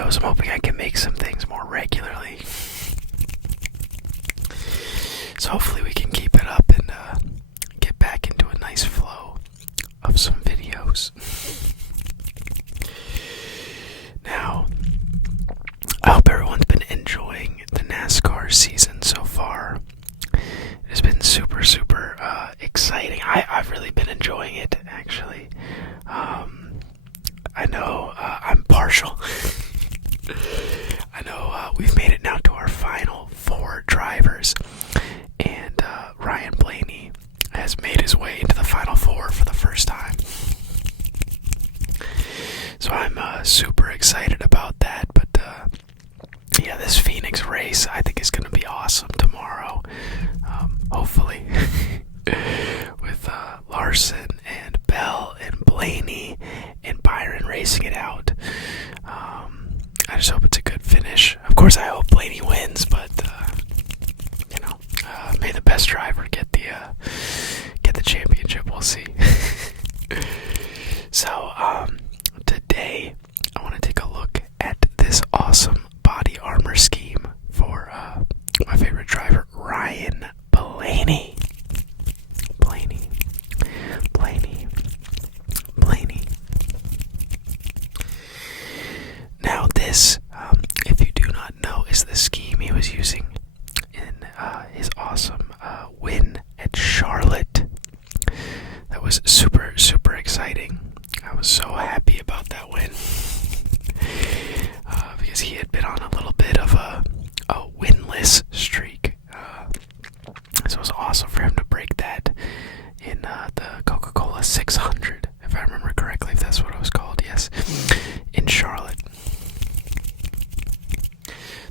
videos. I'm hoping I can make some things more regularly. So hopefully we can keep it up and get back into a nice flow of some videos. Now, I hope everyone's been enjoying the NASCAR season so far. It's been super exciting. I've really been enjoying it, actually. I know I'm partial. I know we've made it now to our final 4 drivers, and Ryan Blaney has made his way into the final 4 for the first time. So I'm super excited about that, but yeah, this Phoenix race I think is going to be awesome tomorrow, hopefully, with Larson and Bell and Blaney and Byron racing it out. I just hope it's a good finish. Of course, I hope Blaney wins, but may the best driver get the championship. We'll see. So today I want to take a look at this awesome body armor scheme for my favorite driver, Ryan Blaney. Now this, if you do not know, is the scheme he was using in his awesome win at Charlotte. That was super exciting. I was so happy about that win because he had been on a little bit of a winless streak. So it was awesome for him to break that in the Coca-Cola 600, if I remember correctly, if that's what it was called. Yes, in Charlotte.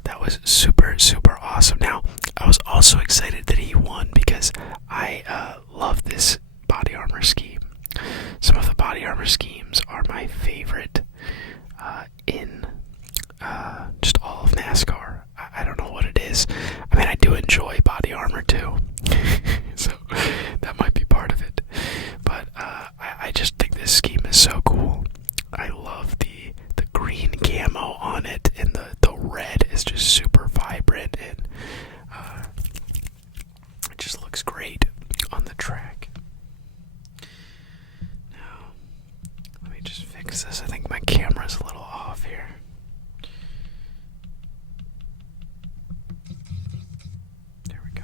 That was super awesome. Now, I was also excited that he won because I love this body armor scheme. Some of the body armor schemes are my favorite in just all of NASCAR. I don't know what it is. I mean, I do enjoy body armor too, so that might be part of it. But I just think this scheme is so cool. I love the green camo on it, and the red is just super vibrant, and it just looks great on the track. Now, let me just fix this. I think my camera's a little off here. There we go.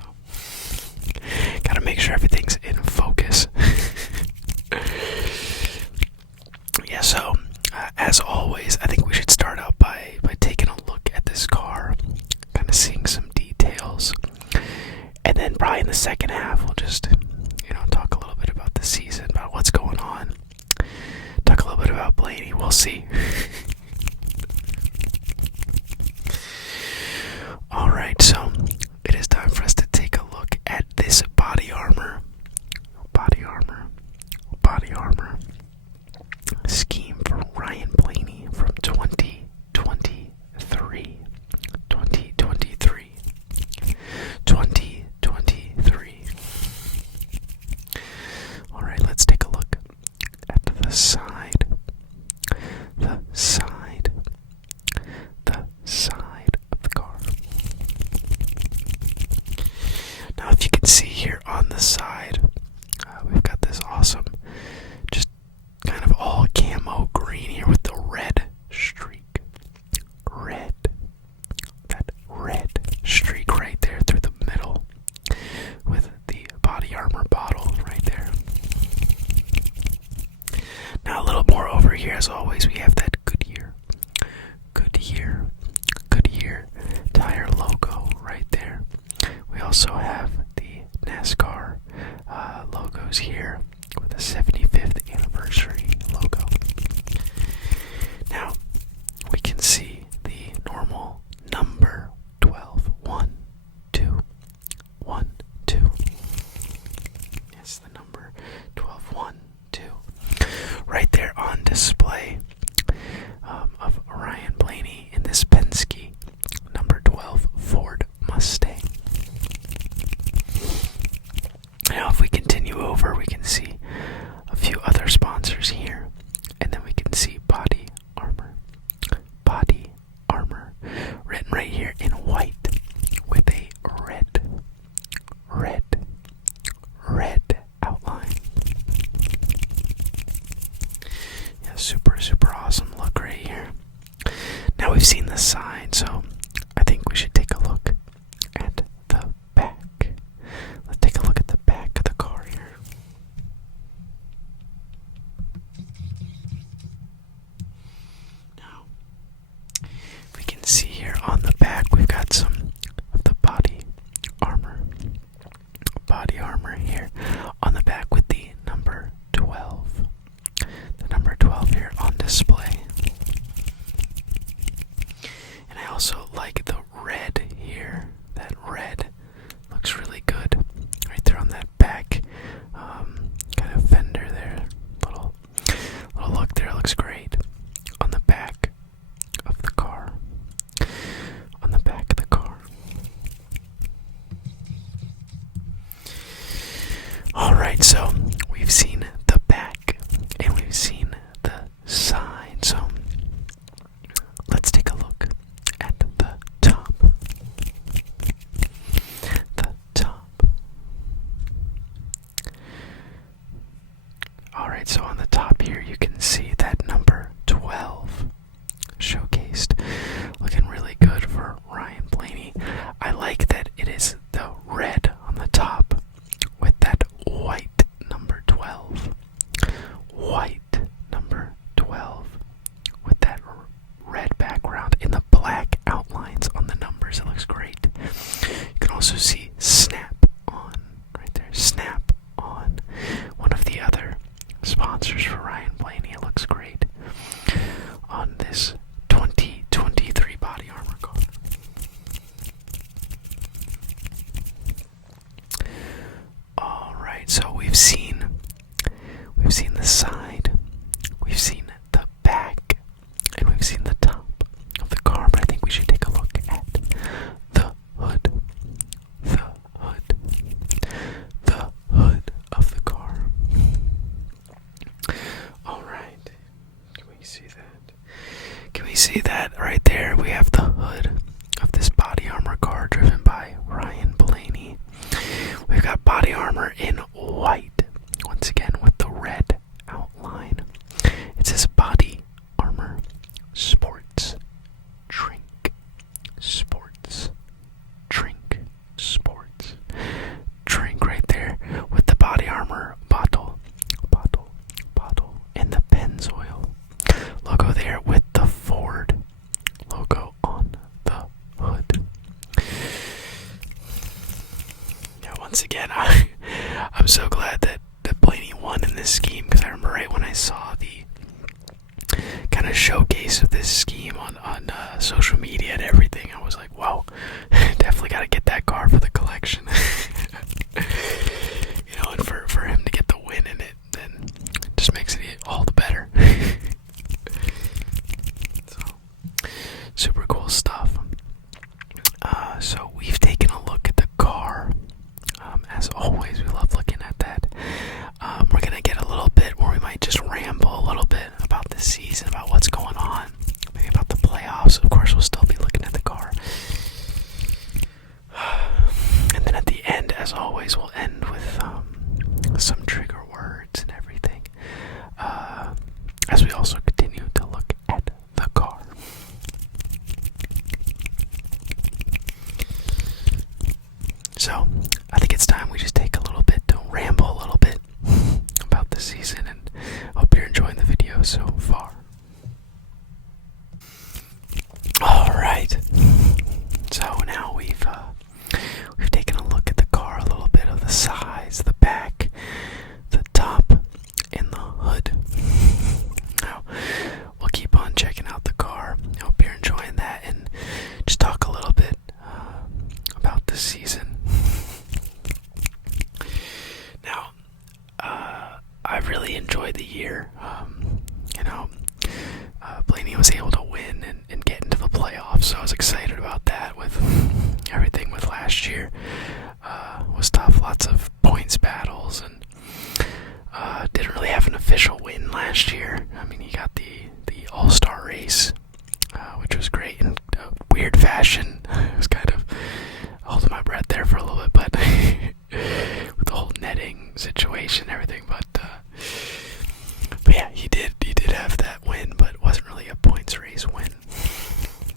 Gotta make sure everything's in focus. Yeah, so as always, I think we should start out by taking a look at this car, kind of seeing some details, and then probably in the second half we'll just, talk a little bit about the season, about what's going on, talk a little bit about Blaney. We'll see. Alright, so it is time for us to take a look at this body armor scheme for Ryan Blaney from 2023. Alright, let's take a look at the side of the car. Now, if you can see here on the side, we've got this awesome, just kind of all camo green here with the red streak. That red streak right there through the middle with the body armor bottle right there. Now a little more over here, as always, we have that Goodyear tire logo right there. We also have the NASCAR logos here with the 75th anniversary logo. Now, we can see the normal number 12. 1, 2, 1, 2. Yes, the number 12, 1, 2. Right there on display of Ryan Blaney in this Penske number 12 Ford Mustang. Now, if we continue over, we can see sitting right here in white with a red outline. Yeah, super awesome look right here. Now we've seen the side, so I think we should take a look at the back. Let's take a look at the back of the car here. Now, we can see here on the back we've got some of the body armor here on the back with the number 12. The number 12 here on display. And I also like the red here. That red looks really good right there on that back kind of fender there. Little look there, looks great on the back of the car. On the back of the car. Alright, so we've seen the back and we've seen the side. So let's take a look at the top. The top. Alright, so on the top here you can see that number 12 showcased. Looking really good for Ryan Blaney. I like that it is the red on the top with that white number 12. White number 12 with that red background and the black outlines on the numbers. It looks great. You can also see Snap on right there. Snap on, one of the other sponsors for Ryan Blaney. It looks great on this 2023 body armor car. Alright, so we've seen the side, we've seen the back, and we've seen the top of the car, but I think we should take a look at the hood. The hood of the car. Alright, can we see that? Can we see that right there? We have the hood of this body armor car driven by Ryan Blaney. We've got body armor in white, once again with the red outline. It says body armor sports drink. Sports drink. Sports drink right there with the body armor bottle, and the Pennzoil logo there with the Ford logo on the hood. Yeah, once again, I'm so glad that Blaney won in this scheme, because I remember right when I saw the kind of showcase of this scheme on social media and everything, I was like, wow, definitely got to get that car for the collection. You know, and for him to get the win in it, then it just makes it all the better. So, super cool stuff. So we've taken a look at the car. As always, we love looking at that. We're going to get a little bit where we might just ramble a little bit about the season, about what's going on, maybe about the playoffs. Of course, we'll still be looking at the car. And then at the end, as always, we'll end with some trigger words and everything, as we also continue to look at the car. So, I think it's time we just take a little bit to ramble a little bit about the season, and hope you're enjoying the video so far. Alright, so now we've taken a look at the car, a little bit of the sides, the back, the top, and the hood. Now, we'll keep on checking out the car. I hope you're enjoying that, and just talk a little bit about the season. Now, I really enjoyed the year. Blaney was able to win and get into the playoffs, so I was excited about that. With everything with last year, was tough. Lots of points battles, and didn't really have an official win last year. I mean, he got the All-Star race, which was great, and weird fashion. It was kind of holding my breath there for a little bit, but with the whole netting situation and everything. But yeah, he did have that win, but it wasn't really a points race win.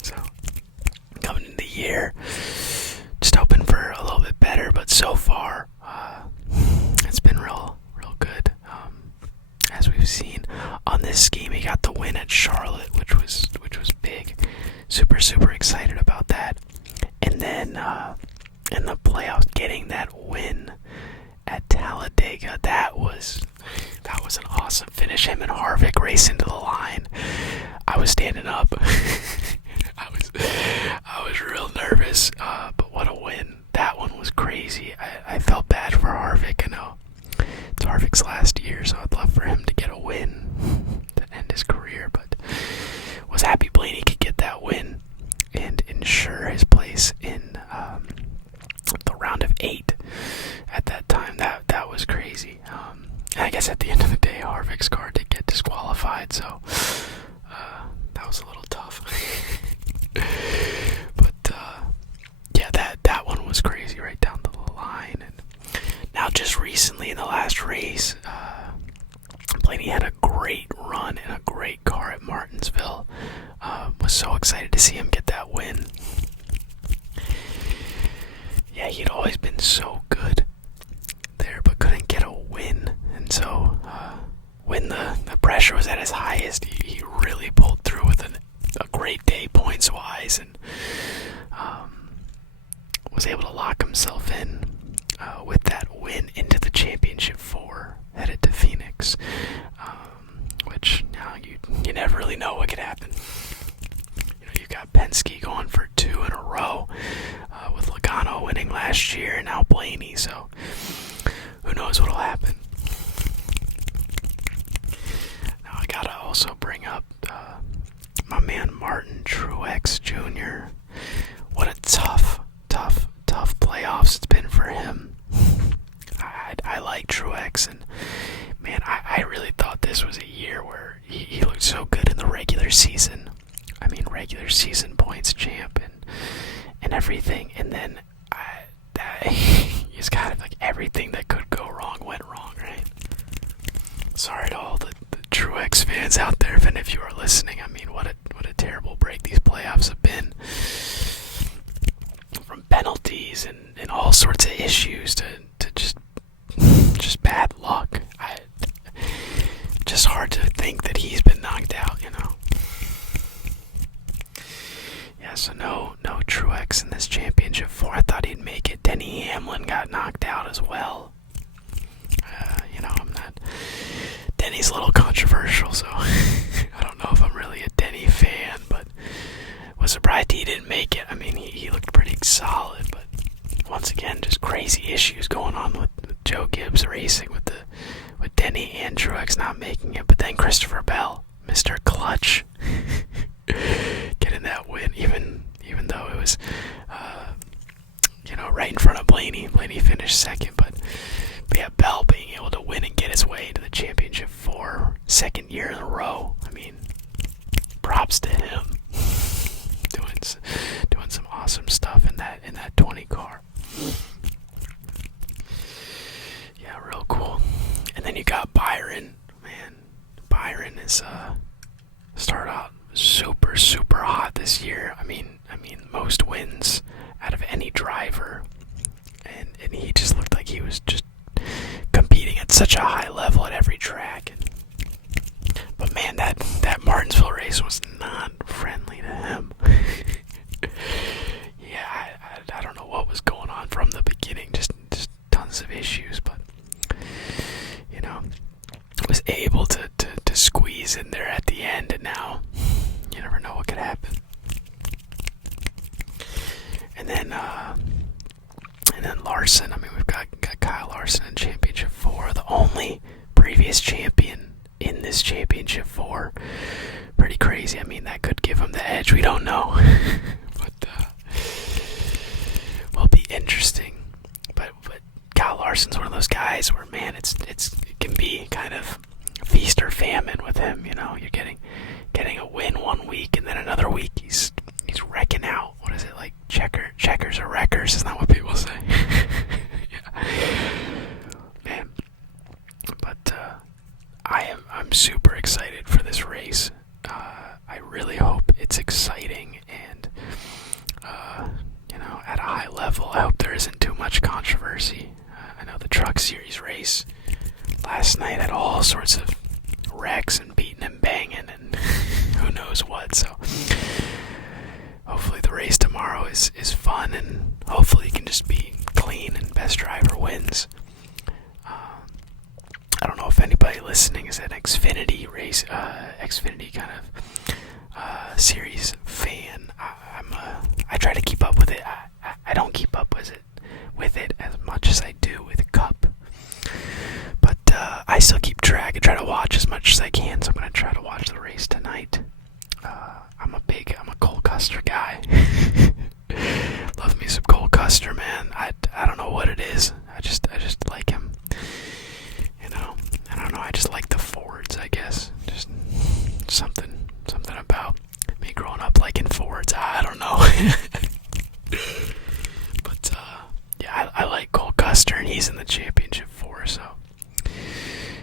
So coming into the year, just hoping for a little bit better, but so far it's been real good. As we've seen on this scheme, he got the win at Charlotte, which was big. Super excited about that. And then in the playoffs, getting that win at Talladega, that was an awesome finish. Him and Harvick racing to the line. I was standing up. I was real nervous, but what a win. That one was crazy. I felt bad for Harvick. I know it's Harvick's last year, so I'd love for him to get a win to end his career, but was happy Blaney could get that win and ensure his place in the round of 8 at that time. That was crazy. And I guess at the end of the day, Harvick's car did get disqualified, so that was a little tough. But yeah, that one was crazy right down to the line. And now just recently in the last race, Blaney had a great run and a great car at Martinsville. Was so excited to see him get that win. Yeah, he'd always been so good there, but couldn't get a win. And so when the pressure was at its highest, he really pulled through with a great day points-wise, and was able to lock himself in with that win into the championship 4, headed to Phoenix, which you never really know what could happen. You've got Penske going for 2 in a row, with Logano winning last year, and now Blaney, so who knows what'll happen. Now I gotta also bring up my man Martin Truex Jr. What a tough playoffs it's been for him. I like Truex, and man, I really thought this was a year where he looked so good in the regular season. I mean, regular season points champ and everything, and then he's kind of like everything that could go wrong went wrong, right? Sorry to all the Truex fans out there, if any of you are listening. I mean, what a terrible break these playoffs have been. From penalties and all sorts of issues to just bad luck. Just hard to think that he's been knocked out, Yeah, so no Truex in this championship 4. I thought he'd make it. Denny Hamlin got knocked out as well. I'm not. Denny's a little controversial, so I don't know if I'm really a Denny fan, but was surprised he didn't make it. I mean, he looked pretty solid, but once again, just crazy issues going on with Joe Gibbs racing with Denny and Truex not making it. But then Christopher Bell, Mr. Clutch, getting that win, even though it was right in front of Blaney. Blaney finished second, but yeah, Bell being able to win and get his way to the championship 4, second year in a row. I mean, props to him. Doing some awesome stuff in that 20 car. Yeah, real cool. And then you got Byron. Man, Byron is started out super hot this year. I mean most wins out of any driver, and he just looked like he was just competing at such a high level at every track. But man, that Martinsville race was not friendly to him. Yeah, I don't know what was going on from the beginning. Just tons of issues, but was able to squeeze in there at the end, and now you never know what could happen. And then Larson. I mean, we've got Kyle Larson in Championship 4, the only previous champion in this Championship 4. Pretty crazy. I mean, that could give him the edge. We don't know, but will be interesting. But Kyle Larson's one of those guys where, man, it can be kind of feast or famine with him. You're getting a win one week, and then another week he's wrecking is fun, and hopefully it can just be clean and best driver wins. I don't know if anybody listening is an Xfinity kind of series fan. I try to keep up with it. I don't keep up with it as much as I do with Cup, but I still keep track. I try to watch as much as I can, so I'm gonna try to watch the race tonight. I'm a Cole Custer guy. Love me some Cole Custer, man. I don't know what it is. I just like him. I don't know. I just like the Fords, I guess. Just something about me growing up liking Fords. I don't know. But yeah, I like Cole Custer, and he's in the championship 4, so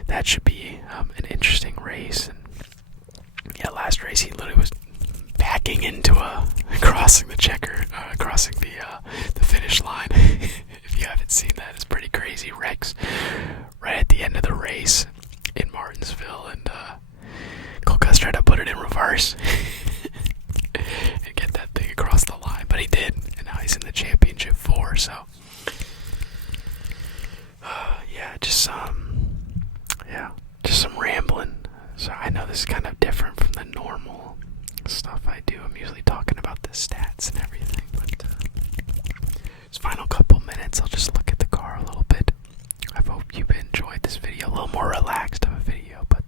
that should be an interesting race. And yeah, last race he literally was backing into crossing the finish line. If you haven't seen that, it's pretty crazy. Rex right at the end of the race in Martinsville, and Cole Custer tried to put it in reverse and get that thing across the line, but he did, and now he's in the championship 4. So just some rambling. So I know this is kind of different from the normal stuff I do. I'm usually talking about the stats and everything, but this final couple minutes, I'll just look at the car a little bit. I hope you've enjoyed this video, a little more relaxed of a video, but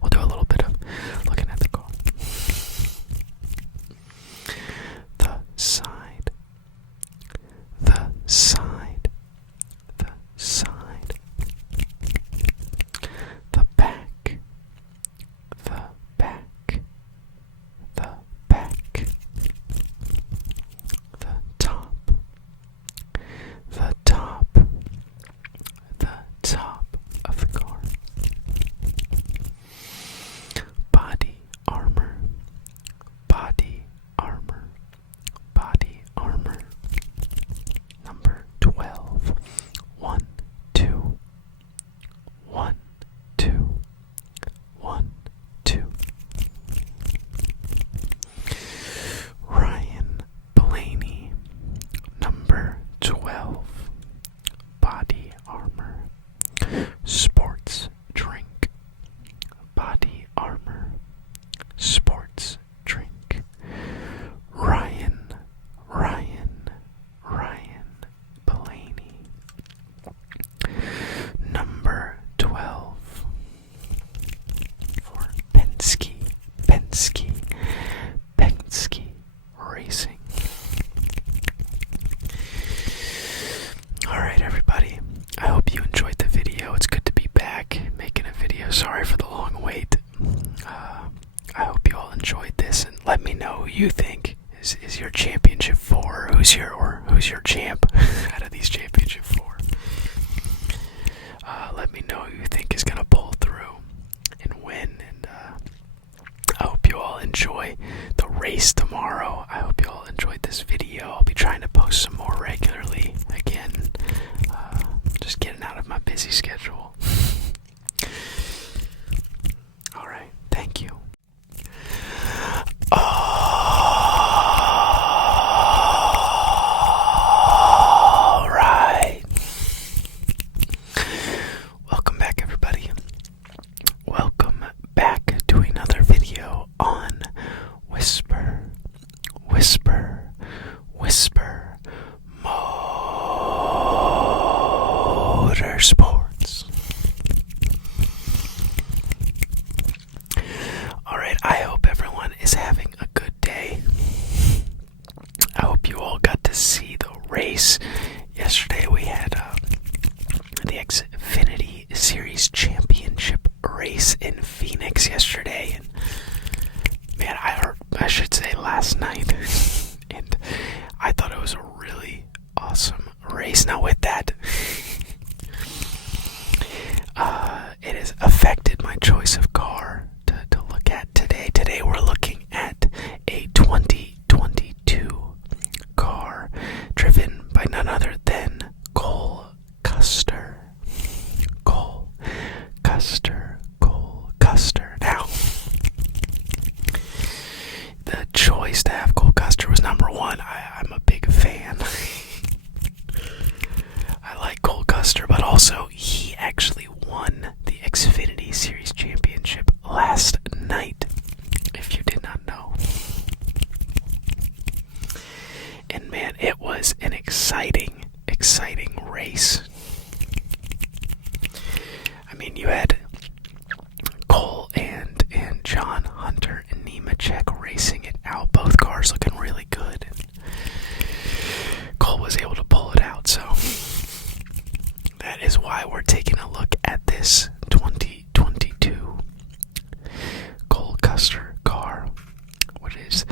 we'll do a little bit of looking at the car. The side, the side, the side, the back, the back, the back, the top, the top, the top of the car. Body armor, body armor, body armor. Number 12. 1, 2, 1, 2, 1, 2. Ryan Blaney, number 12. Body armor. Sports drink. Body armor. Sports drink. Ryan Blaney, number 12. For Penske Racing. Alright, everybody, I hope you enjoyed the video. It's good to be back making a video. Sorry for the long wait. I hope you all enjoyed this, and let me know who you think is your championship 4. Who's your champ out of these championship 4? Let me know who you think is gonna pull through and win. And I hope you all enjoy the race tomorrow. I hope you all enjoyed this video. I'll be trying to post some more regularly again. Just getting out of my busy schedule. Alright, thank you. Alright. Welcome back, everybody. Welcome back to another video on Whisper Motorsports. Alright, I hope everyone is having a good day. I hope you all got to see the race. Yesterday we had the Xfinity Series Championship race in Phoenix yesterday, and man, I should say last night, and I thought it was a really awesome race. Now with that, it has affected my choice of car to look at today. Today we're looking at a 2022 car driven by none other than Cole Custer. Cole Custer. Now, the choice to have Cole Custer was number one. And man, it was an exciting race. I mean, you had Cole and John Hunter and Nemechek racing it out. Both cars looking really good. Cole was able to pull it out, so that is why we're taking a look at this 2022 Cole Custer car, which is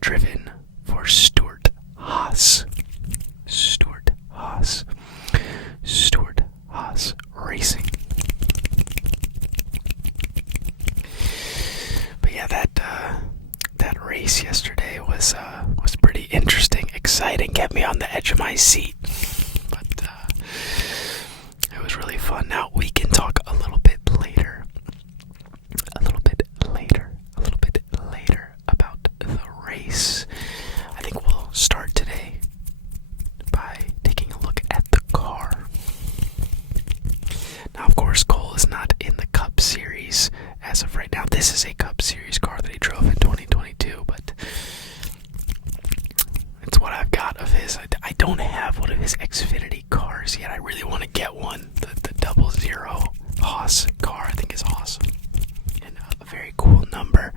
driven for Stuart Haas Racing. But yeah, that race yesterday was pretty interesting, exciting, kept me on the edge of my seat. But it was really fun. Now we can talk a little bit later about the race. I think we'll start today by taking a look at the car. Now, of course, Cole is not in the Cup Series as of right now. This is a Cup Series car that he drove in 2022, but it's what I've got of his. I don't have one of his Xfinity cars yet. I really want to get one. The 00 Haas car, I think, is awesome. And a very cool number.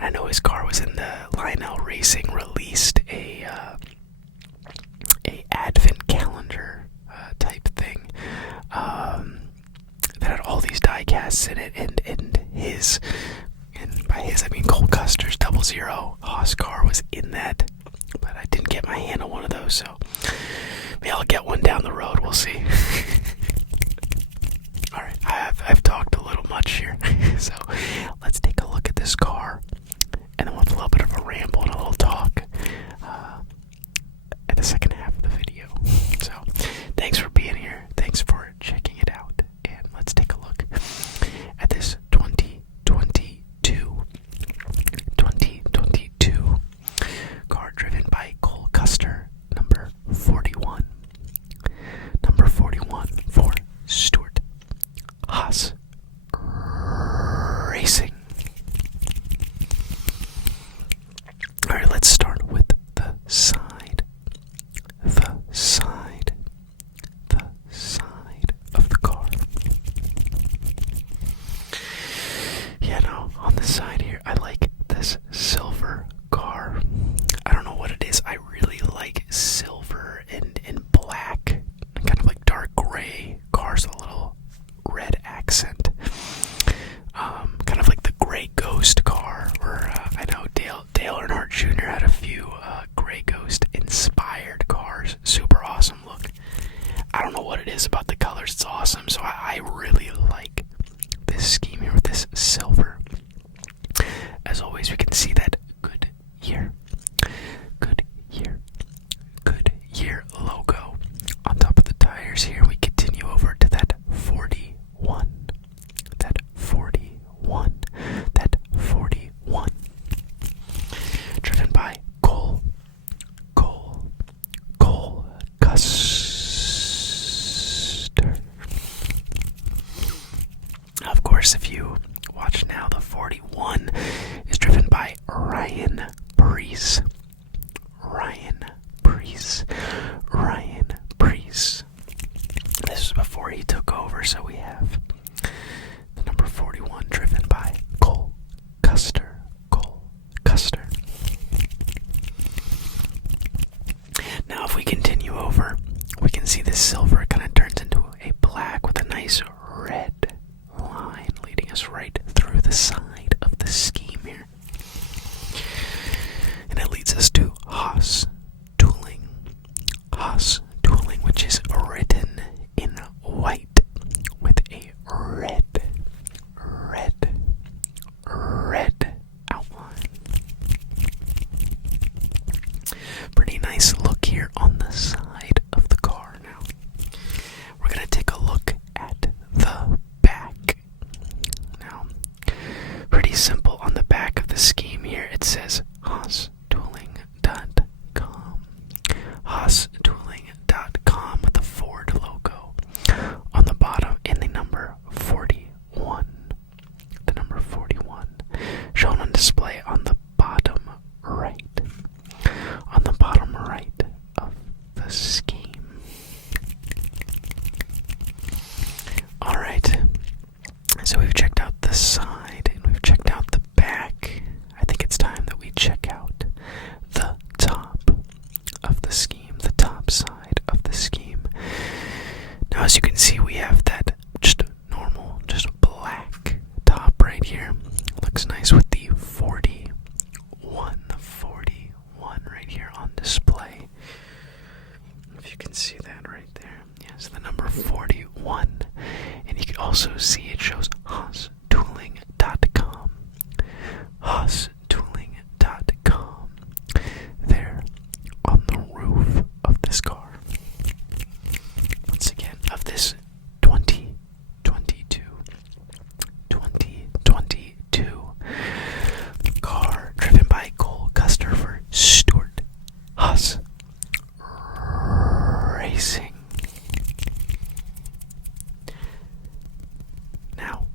I know his car was in the Lionel Racing released a advent calendar type thing that had all these diecasts in it, and by his I mean Cole Custer's 00 Haas car was in that, but I didn't get my hand on one of those, so maybe I'll get one down the road. We'll see. All right, I've talked a little much here, so let's take a look at this car, and then we'll have a little bit of a ramble and a little talk at the second half of the video. So, thanks for being here. Thanks for checking it out, and let's take a look at this 2022 car driven by Cole Custer, number 41. Number 41 for Stuart Haas Racing. Alright, let's start with the side of the car. Yeah, no, on the side here, I like this silver car. I don't know what it is. I really like silver and black, and kind of like dark gray cars, a little red accent. Kind of like the Gray Ghost car, or I know Dale Earnhardt Jr. had a few Gray Ghost inspired cars. Super awesome look. I don't know what it is about the colors. It's awesome. So I really like this scheme here with this silver. As always, we can see that Goodyear logo on top of the tires here. We continue over to that 41. Driven by Cole Custer. Now, of course, if you watch now, the 41 is driven by Ryan Preece. This was before he took over, so we have the number 41 driven by Cole Custer. Now, if we continue over, we can see this silver kind of turns into a black with a nice red line leading us right through the side of the scheme here. And it leads us also see it shows HaasTooling.com. HaasTooling.com. There on the roof of this car. Once again, of this 2022 car driven by Cole Custer for Stuart Haas Racing. Now,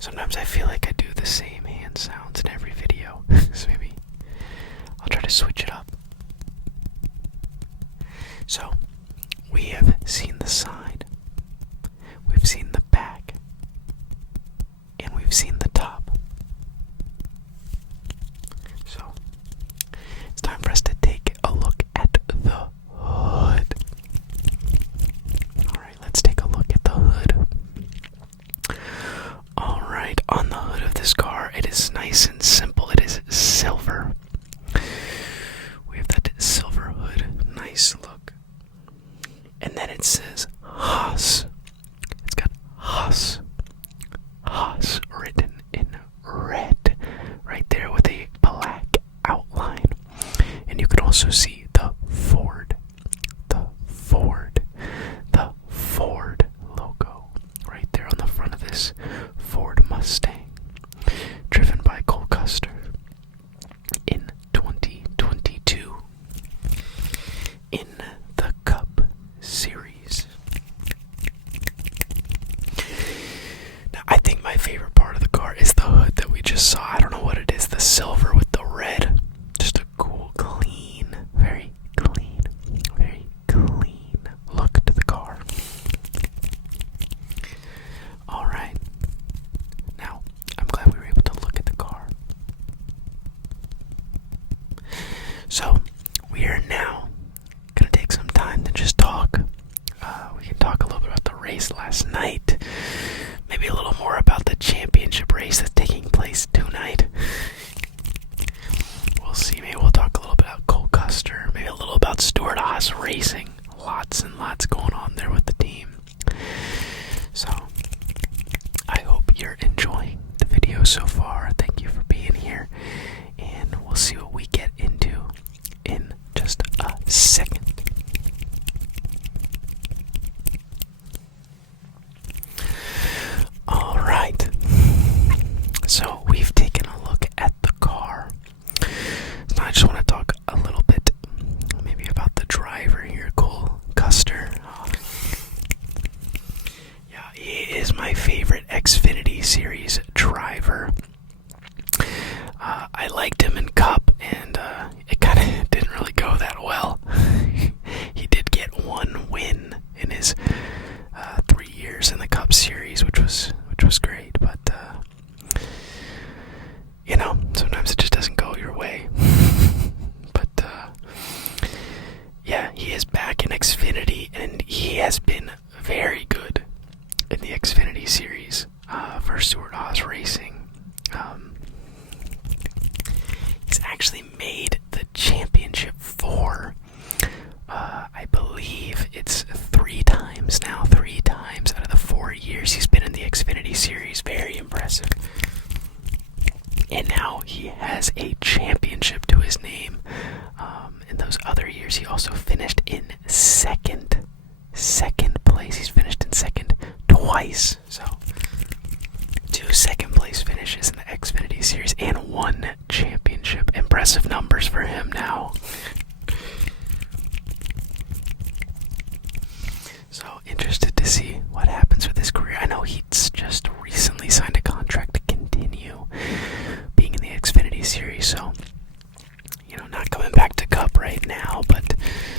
sometimes I feel like I do the same hand sounds in every video, so maybe I'll try to switch it up. So, we have seen the side, we've seen the back, and we've seen the top. So, it's time for us to take a look at the hood. Alright, let's take a look at the hood. Alright, on the hood of this car, it is nice and simple. It is silver. We have that silver hood. Nice look. And then it says Haas. It's got Haas written in red right there with a black outline. And you can also see the Ford logo right there on the front of this Ford Mustang, driven by Cole Custer in 2022 in the Cup Series. Now, I think my favorite part of the car is the hood that we just saw. I don't know what it is, the silver with the red. Just a cool, very clean look to the car. Alright. Now, I'm glad we were able to look at the car. So, we are now gonna take some time to just talk. We can talk a little bit about the race last night. Maybe a little more about the championship race that's taking place tonight. We'll see. Maybe we'll talk a little bit about Cole Custer. Maybe a little about Stuart Haas Racing. Lots and lots going on there with the team. So, I hope you're enjoying the video so far. Thank you for being here. And we'll see what we get into in just a second. Alright. So, we've taken a look at the car. Now, I just want to talk a little bit maybe about the driver here, Cole Custer. Yeah, he is my favorite Xfinity Series driver. I liked him in Cup, and it kind of didn't really go that well. He did get one win in his 3 years in the Cup Series, which was great, but sometimes it just doesn't go your way. But yeah, he is back in Xfinity, and he has been very good in the Xfinity Series for Stuart Haas Racing. He's actually made the championship for, I believe it's 3 times now. 3 times out of the 4 years he's been in the Xfinity Series. Very impressive. And now he has a championship to his name. In those other years, he also finished in second place. He's finished in second twice. So, 2 second place finishes in the Xfinity Series and 1 championship. Impressive numbers for him now. So, interested to see what happens with his career. I know he's just recently signed a contract to continue being in the Xfinity Series, so not coming back to Cup right now, but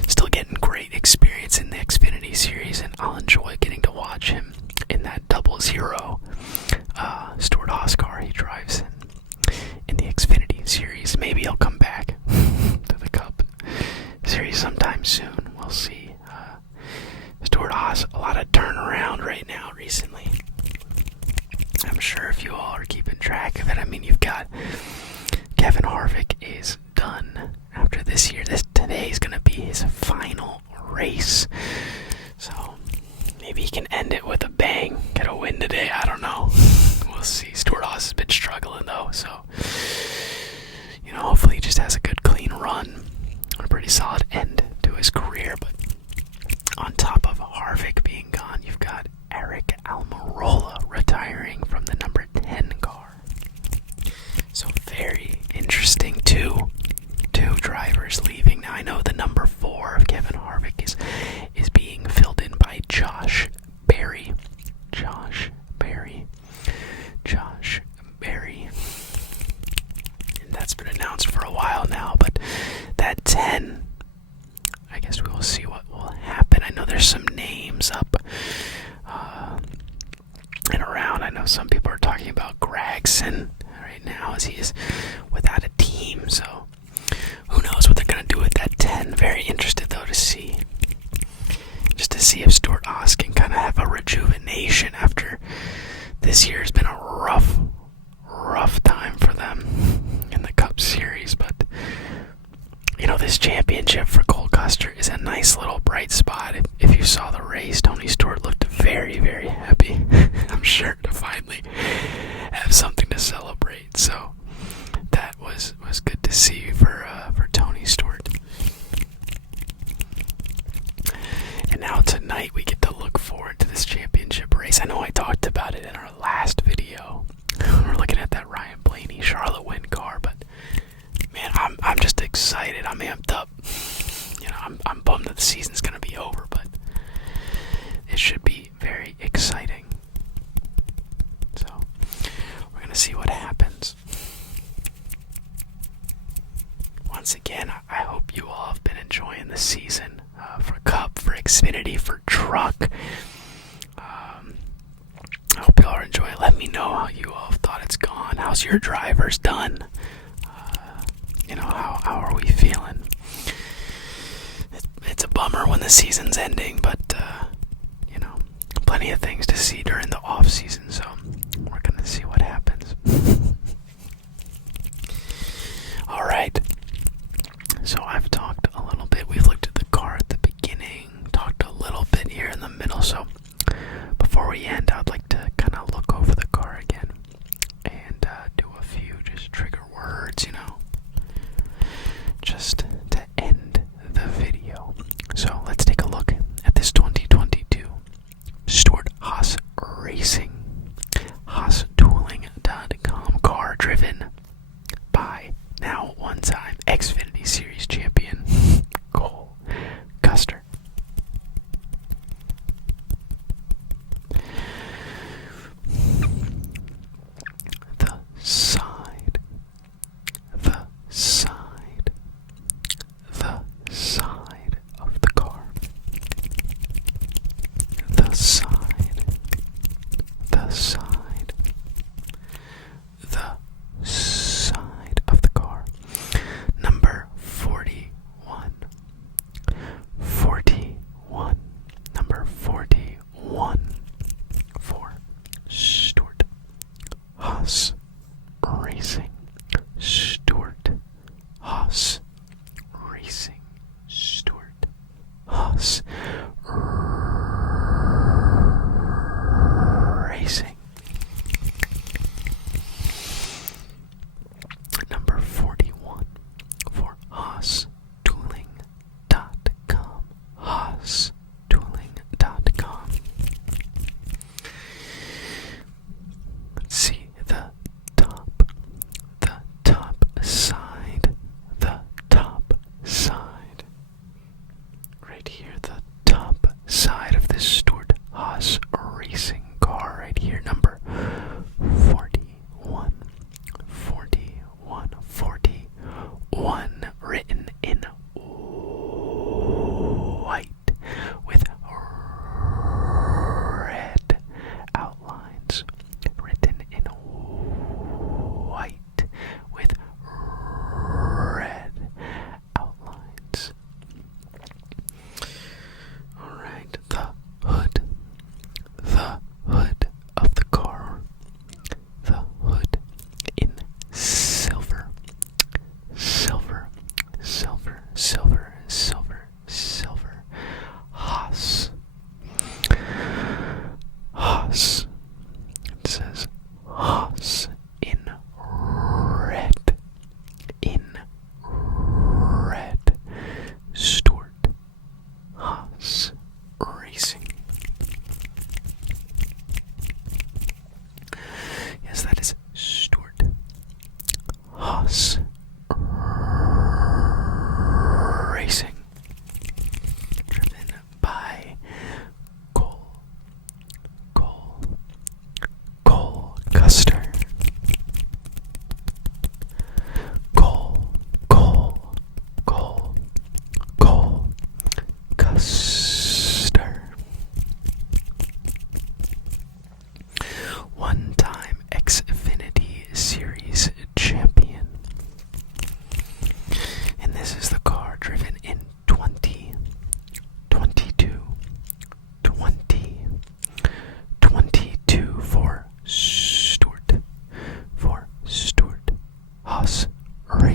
still getting great experience in the Xfinity Series, and I'll enjoy getting to watch him in that 00 Stuart Haas car he drives in the Xfinity Series. Maybe he'll come back to the Cup Series sometime soon. We'll see. Stuart Haas, a lot of turnaround right now recently. I'm sure if you all are keeping track of it, I mean, you've got Kevin Harvick is done after this year. Today is going to be his final race. So maybe he can pretty solid end to his career. But on top of Harvick being gone, you've got Eric Almirola retiring from the number 10 car. So very interesting. Two drivers leaving. Now I know the number 4 of Kevin Harvick is being filled in by Josh Berry. And that's been announced for a while now, but that 10, I guess we will see what will happen. I know there's some names up and around. I know some people are talking about Gragson right now as he is without a team, so who knows what they're going to do with that 10. Very interested, though, to see. Just to see if Stuart Haas can kind of have a rejuvenation after this year has been a rough time for them in the Cup Series. But, you know, this championship for Cole Custer is a nice little bright spot. If you saw the race, Tony Stewart looked very, very happy, I'm sure, to finally have something to celebrate. So that was good to see for Tony Stewart. And now tonight we get to look forward to this championship race. I know I talked about it in our last video. We're looking at that Ryan Blaney Charlotte Wynn car, but man, I'm just excited. I'm amped up. You know, I'm bummed that the season's gonna be over, but it should be very exciting. So we're gonna see what happens. Once again, I hope you all have been enjoying the season for Cup, for Xfinity, for Truck. I hope you all are enjoying it. Let me know how you all have thought it's gone. How's your drivers done? You know, how are we feeling? It's a bummer when the season's ending, but you know, plenty of things to see during the off season, so we're gonna see what happens. All right. So I've talked a little bit. We've looked at the car at the beginning, talked a little bit here in the middle. So before we end, I'd like to kind of look over the car again and do a few just trigger words, you know, just to end the video. So let's take a look at this 2022 Stuart Haas Racing HaasTooling.com car driven by now one-time Xfinity Series champion Cole Custer. The side of the car. The side of the car.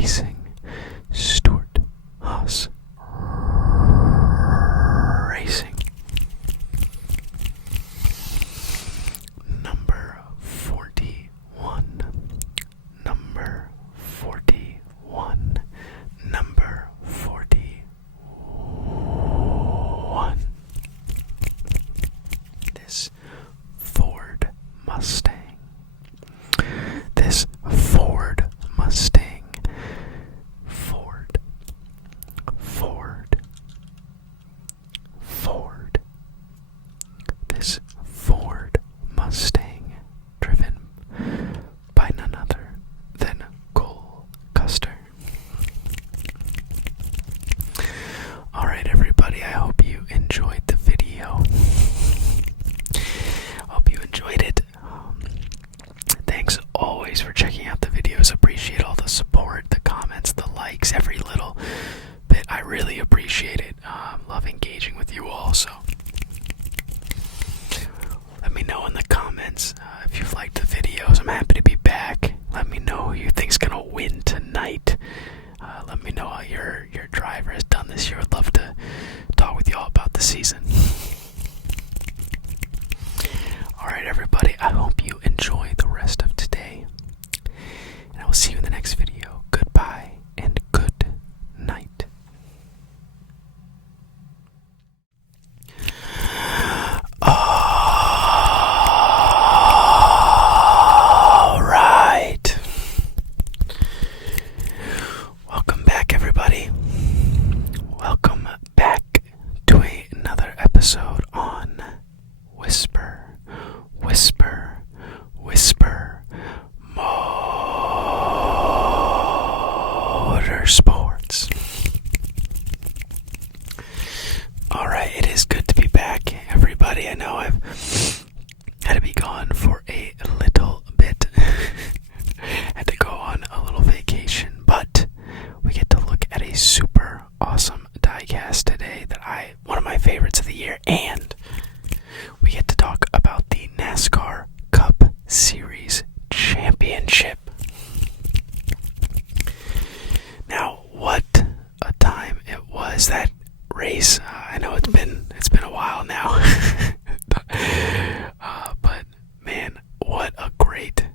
Racing, Stuart Haas Racing. Number 41. Number 41. Number 41. This Ford Mustang. This Ford Mustang. Ford. Ford. Ford. This Ford Mustang, driven by none other than Cole Custer. Alright everybody, I hope you enjoyed the video. Hope you enjoyed it. Thanks always for checking out the videos. Appreciate all the support, the comments, the likes, every little bit. I really appreciate it. Love engaging with you all, so let me know in the comments if you've liked the videos. I'm happy to be back. Let me know who you think's gonna win tonight. Let me know how your driver has done this year. I'd love to talk with y'all about the season. Alright everybody, I hope you enjoy the rest of today. And I will see you in the next video. Goodbye and good night. Alright. Welcome back everybody. Welcome back to another episode on Whisper, Whisper, Whisper Motorsports. Alright, it is good to be back, everybody. I know I've had to be gone for a little bit. Had to go on a little vacation, but we get to look at a super awesome diecast today one of my favorites of the year, and we get to talk about the NASCAR Cup Series Championship. Now, what a time it was, that race. I know it's been a while now, but man, what a great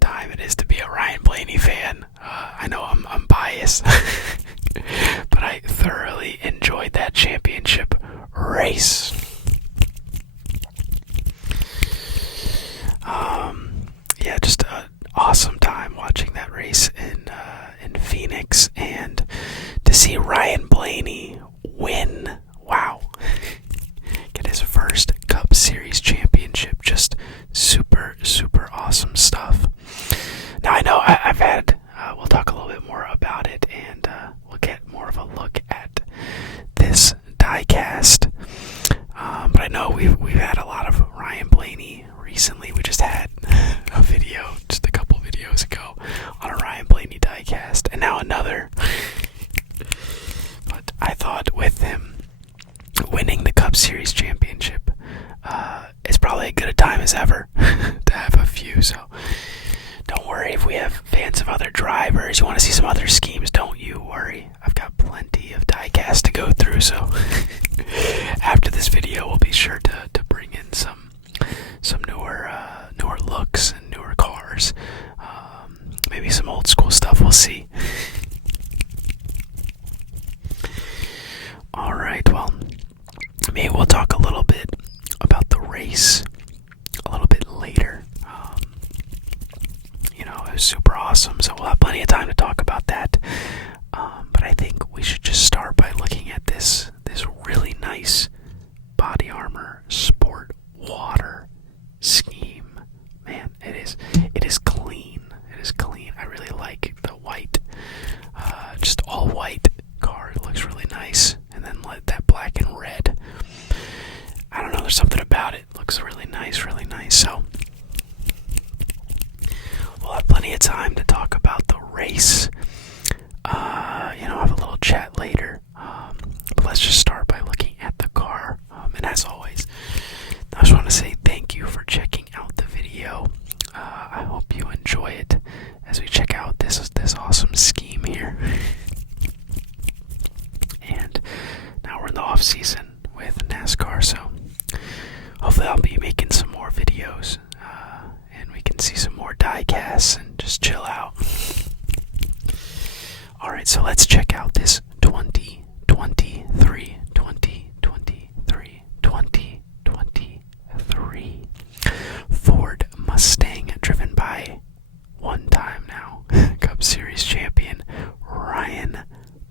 time it is to be a Ryan Blaney fan. I know I'm biased, but I thoroughly enjoyed that championship race. Yeah, just an awesome time watching that race in Phoenix, and to see Ryan Blaney win. Wow. Get his first Cup Series championship. Just super, super awesome stuff. Now I know I've had, we'll talk a little bit more about it, and we'll get more of a look at this diecast. But I know we've had a lot of Ryan Blaney recently. We just had a video just a couple videos ago on a Ryan Blaney diecast, and now another. But I thought with him Alright, so let's check out this 2023 Ford Mustang driven by one time now Cup Series champion Ryan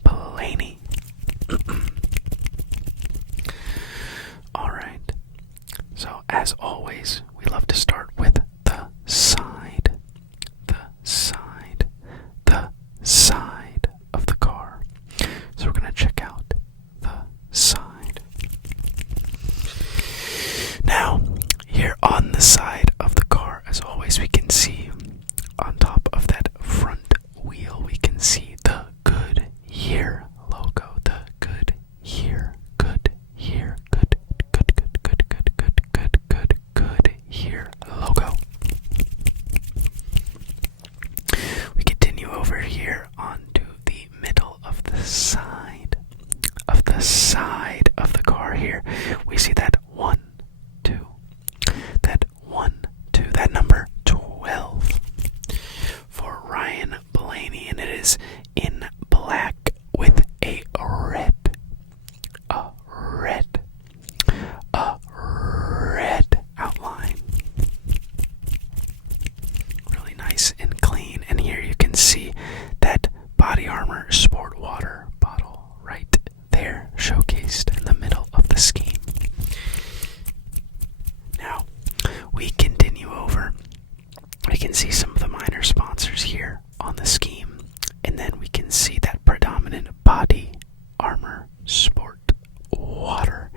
Blaney. Alright, so as always, we love to start with the side of the car. So we're going to check out the side. Now, here on the side of the car, as always, we can see on top of that front wheel, we can see the Goodyear logo. The Goodyear, Goodyear logo. We continue over here onto the middle of the side of the car here. We see that that number 12 for Ryan Blaney, and it is in black with a red outline. Really nice and clean. And here you can see that Body Armor Sport Water bottle right there, showcased in the middle of the scheme. Now, we continue over. We can see some of the minor sponsors here on the scheme, and then we can see that predominant Body Armor Sport Water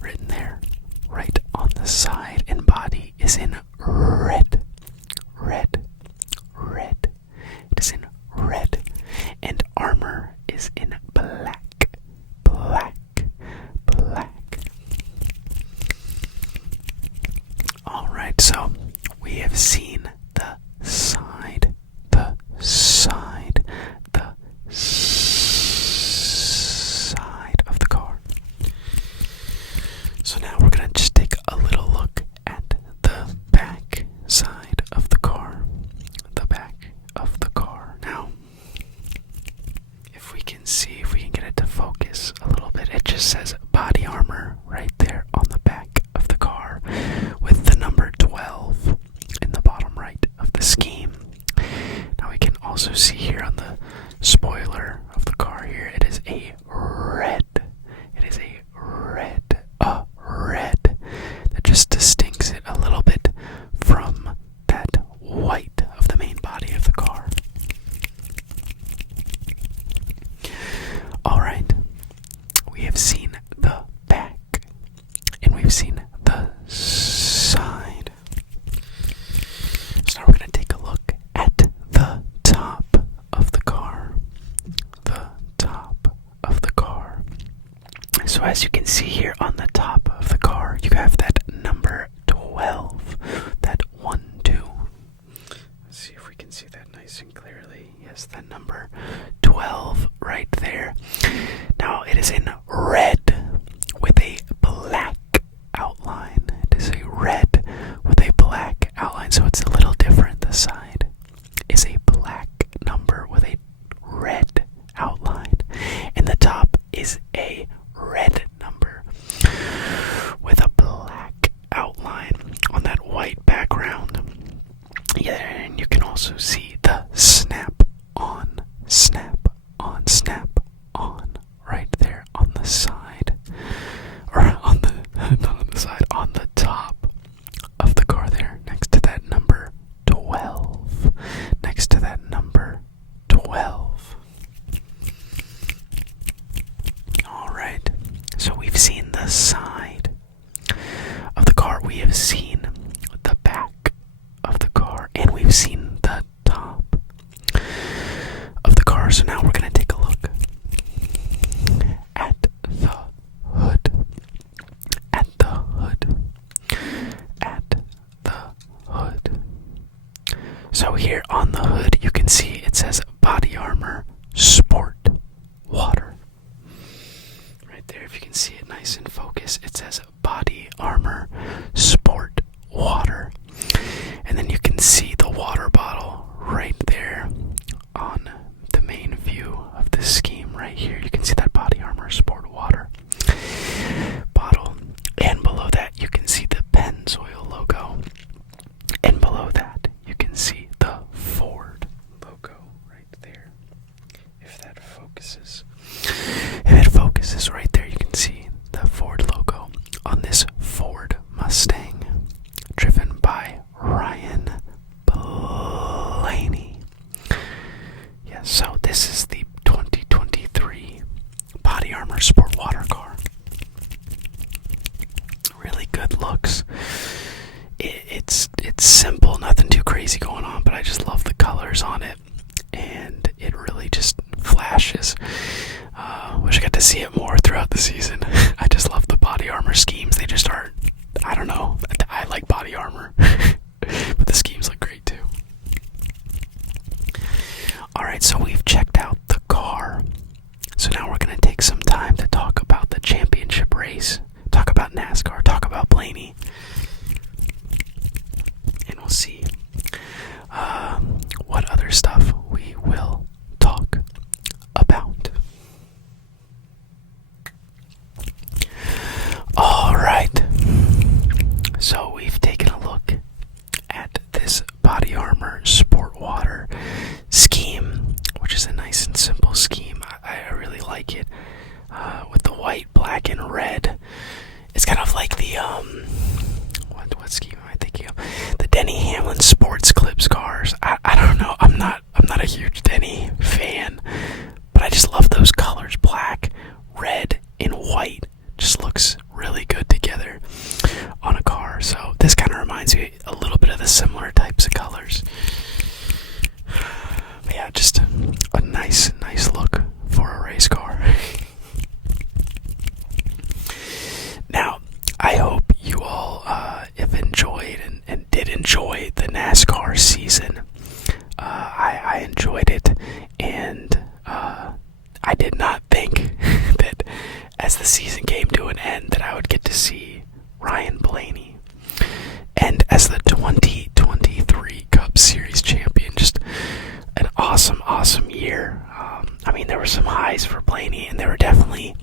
written there right on the side, and Body is in red. It is in red, and Armor is in black. Alright, so we have seen the side of the car. So now we're going to just take a little look at the back side of the car. The back of the car. Now, if we can get it to focus a little bit, it just says Body Armor right there on the back of the car with the number 12 in the bottom right of the scheme. Now we can also see here on the spoiler of the car here, it is a red. It is a red that just distincts it a little bit from that white of the main body of the car. Alright, we have seen the back, and we've seen the side. So now we're going to take a look at the top of the car. The top of the car. So as you can see here on the top of the car, you have that number 12. That 1, 2. Let's see if we can see that nice and clearly. Yes, that number 12 right there. Now it is in red with a black outline. It is a red with a black outline, so it's a little different. The side is a black number with a red outline, and the top is a red number with a black outline on that white background. Yeah, and you can also see the snap on right there on the side, or on the not on the side, on the top of the car there, next to that number 12. Next to that number 12. Alright, so we've seen the side of the car, we have seen the back of the car, and we've seen the top of the car. So now we're going to take a look focuses. If it focuses right there, you can see the Ford logo on this Ford Mustang, driven by Ryan Blaney. Yes, so this is the 2023 Body Armor Sport Water car. Really good looks. It's simple, nothing too crazy going on, but I just love the colors on it, and it really just flashes. Wish I got to see it more throughout the season. I just love the body armor schemes. They just are, I don't know, I like body armor, but the schemes look great too. Alright, so we've checked out the car. So now we're going to take some time to talk about the championship race, talk about NASCAR, talk about Blaney, and we'll see what other stuff we will talk about. Alright, so we've taken a look at this body armor sport water scheme, which is a nice and simple scheme. I really like it, with the white, black, and red. It's kind of like the what scheme am I thinking of? The Denny Hamlin Sports Clips cars. I don't know. I'm not a huge Denny fan, but I just love those colors. Black, red, and white just looks really good together on a car. So this kind of reminds me a little bit of the similar types of colors. But yeah, just a nice look for a race car. Now, I hope you all have enjoyed and did enjoy the NASCAR season. I enjoyed it, and I did not think that as the season came to an end that I would get to see Ryan Blaney. And as the 2023 Cup Series champion, just an awesome year. I mean, there were some highs for Blaney, and there were definitely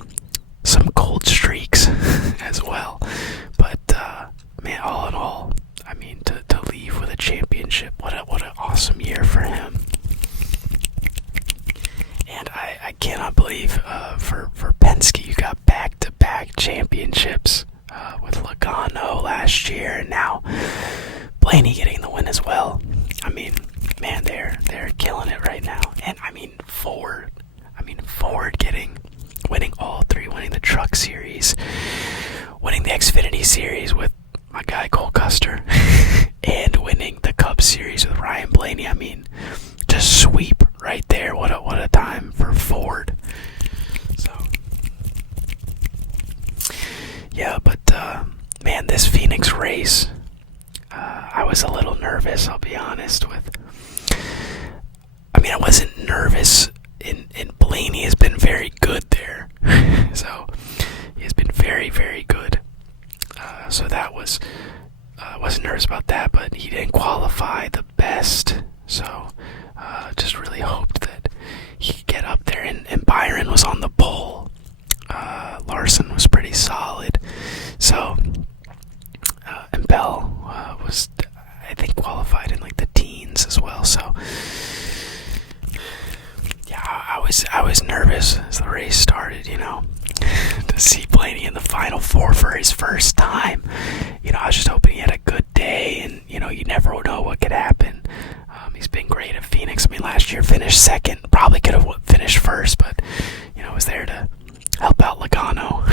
some cold streaks as well. But man, all in all, I mean, to leave with a championship, what an awesome year for him. And I cannot believe for Penske, you got back-to-back championships with Logano last year, and now Blaney getting the win as well. I mean, man, they're killing it right now. And I mean, Ford winning all three, winning the Truck Series, winning the Xfinity Series with my guy Cole Custer, and winning the Cup Series with Ryan Blaney. I mean, just sweep right there. What a time for Ford. So yeah, but man, this Phoenix race, I was a little nervous, I'll be honest with. I mean, I wasn't nervous. And Blaney has been very good there. So he has been very, very good. So that was, I wasn't nervous about that, but he didn't qualify the best. So just really hoped that he could get up there. And Byron was on the pole. Larson was pretty solid. So, and Bell was, I think, qualified in like the teens as well. So I was nervous as the race started, to see Blaney in the Final Four for his first time. I was just hoping he had a good day, and, you never know what could happen. He's been great at Phoenix. I mean, last year finished second, probably could have finished first, but, was there to help out Logano.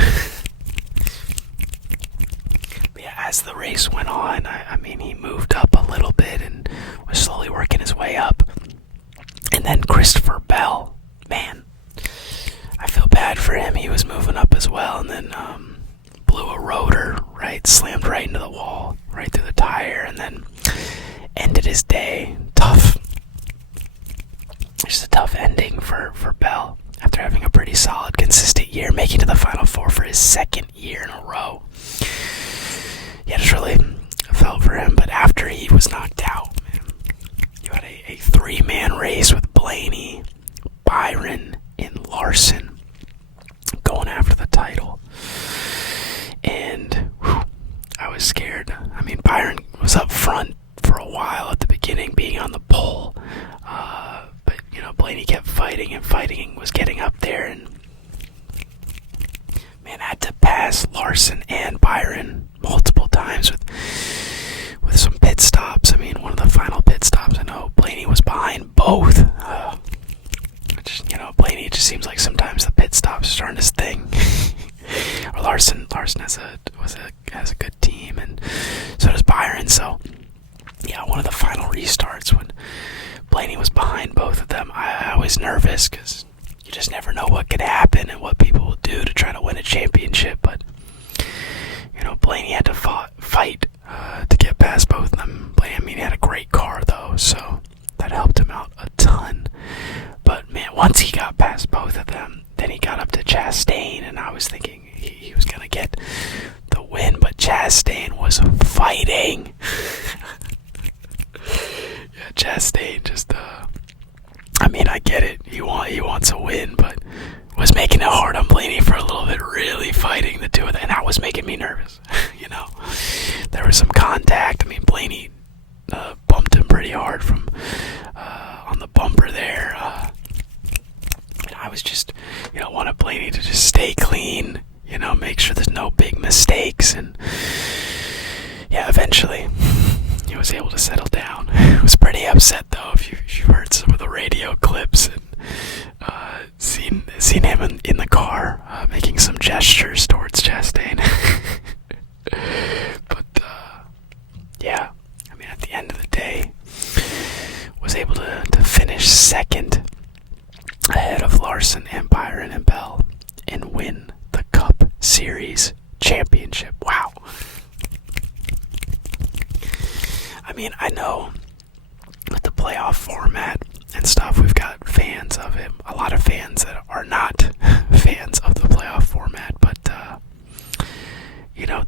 But yeah, as the race went on, I mean, he moved up a little bit and was slowly working his way up. And then Christopher Bell, man, I feel bad for him. He was moving up as well, and then blew a rotor, right? Slammed right into the wall, right through the tire, and then ended his day. Tough. Just a tough ending for Bell after having a pretty solid, consistent year, making it to the Final Four for his second year in a row. Yeah, just really felt for him. But after he was knocked out, man, you had a three-man race with Blaney, Byron, and Larson going after the title. And I was scared. I mean, Byron was up front for a while at the beginning, being on the pole. But, Blaney kept fighting and fighting and was getting up there, and man, I had to pass Larson and Byron multiple times with some pit stops. I mean, one of the final pit stops, I know Blaney was behind both. Blaney, it just seems like sometimes the pit stops starting his thing. Or Larson has a good team, and so does Byron. So yeah, one of the final restarts when Blaney was behind both of them, I was nervous because you just never know what could happen and what people will do to try to win a championship. But Blaney had to fight to get past both of them. Blaney, he had a great car though, so that helped him out a ton. But man, once he got past both of them, then he got up to Chastain, and I was thinking he was gonna get the win, but Chastain was fighting. Yeah, Chastain just, I get it. He wants a win, but was making it hard on Blaney for a little bit, really fighting the two of them, and that was making me nervous. There was some contact. Blaney bumped him pretty hard from on the bumper there. And I was just, wanted Blaney to just stay clean, make sure there's no big mistakes, and yeah, eventually he was able to settle down. I was pretty upset though, if you've heard some of the radio clips and seen him in the car making some gestures towards Chastain. But yeah, at the end of the day, was able to finish second ahead of Larson and Byron and Bell and win the Cup Series championship. Wow. I know with the playoff format and stuff, we've got fans of it, a lot of fans that are not fans of the playoff format, but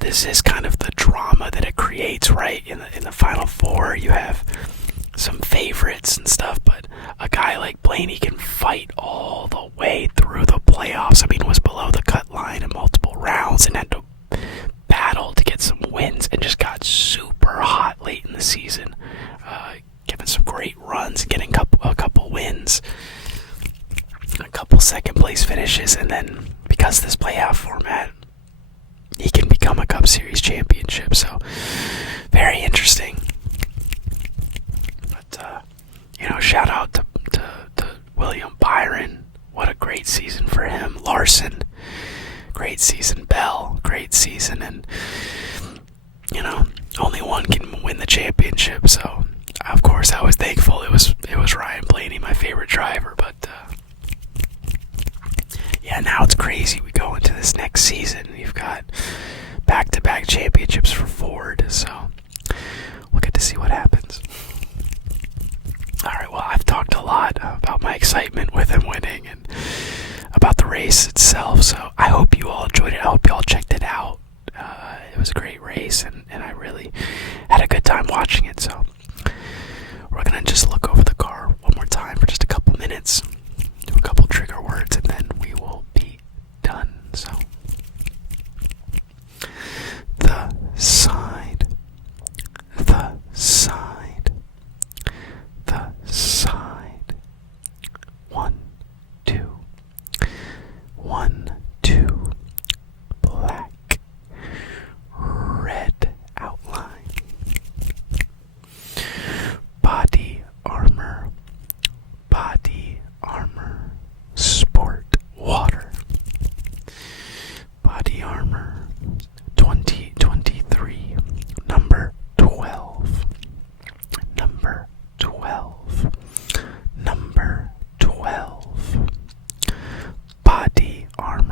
this is kind of the drama that it creates, right? In the Final Four, you have some favorites and stuff, but a guy like Blaney can fight all the way through the playoffs. Was below the cut line in multiple rounds and had to battle to get some wins, and just got super hot late in the season, giving some great runs, getting a couple wins, a couple second place finishes, and then because of this playoff format, he can become a Cup Series championship. So very interesting. But shout out to William Byron. What a great season for him. Larson, great season. Bell, great season. And only one can win the championship. So of course I was thankful it was Ryan Blaney, my favorite driver. But yeah, now it's crazy. We go into this next season, you've got back-to-back championships for Ford, so we'll get to see what happens. Alright, well, I've talked a lot about my excitement with him winning and about the race itself, so I hope you all enjoyed it. I hope you all checked it out. It was a great race, and I really had a good time watching it, so we're going to just look over the car one more time for just a couple minutes, do a couple trigger words, and then we will be done. So the side, the side, the side. 1, 2, 1, 2. Black, red outline. Body armor, body armor. Sport water. Body armor 2023, number 12. Number 12. Number 12. Body armor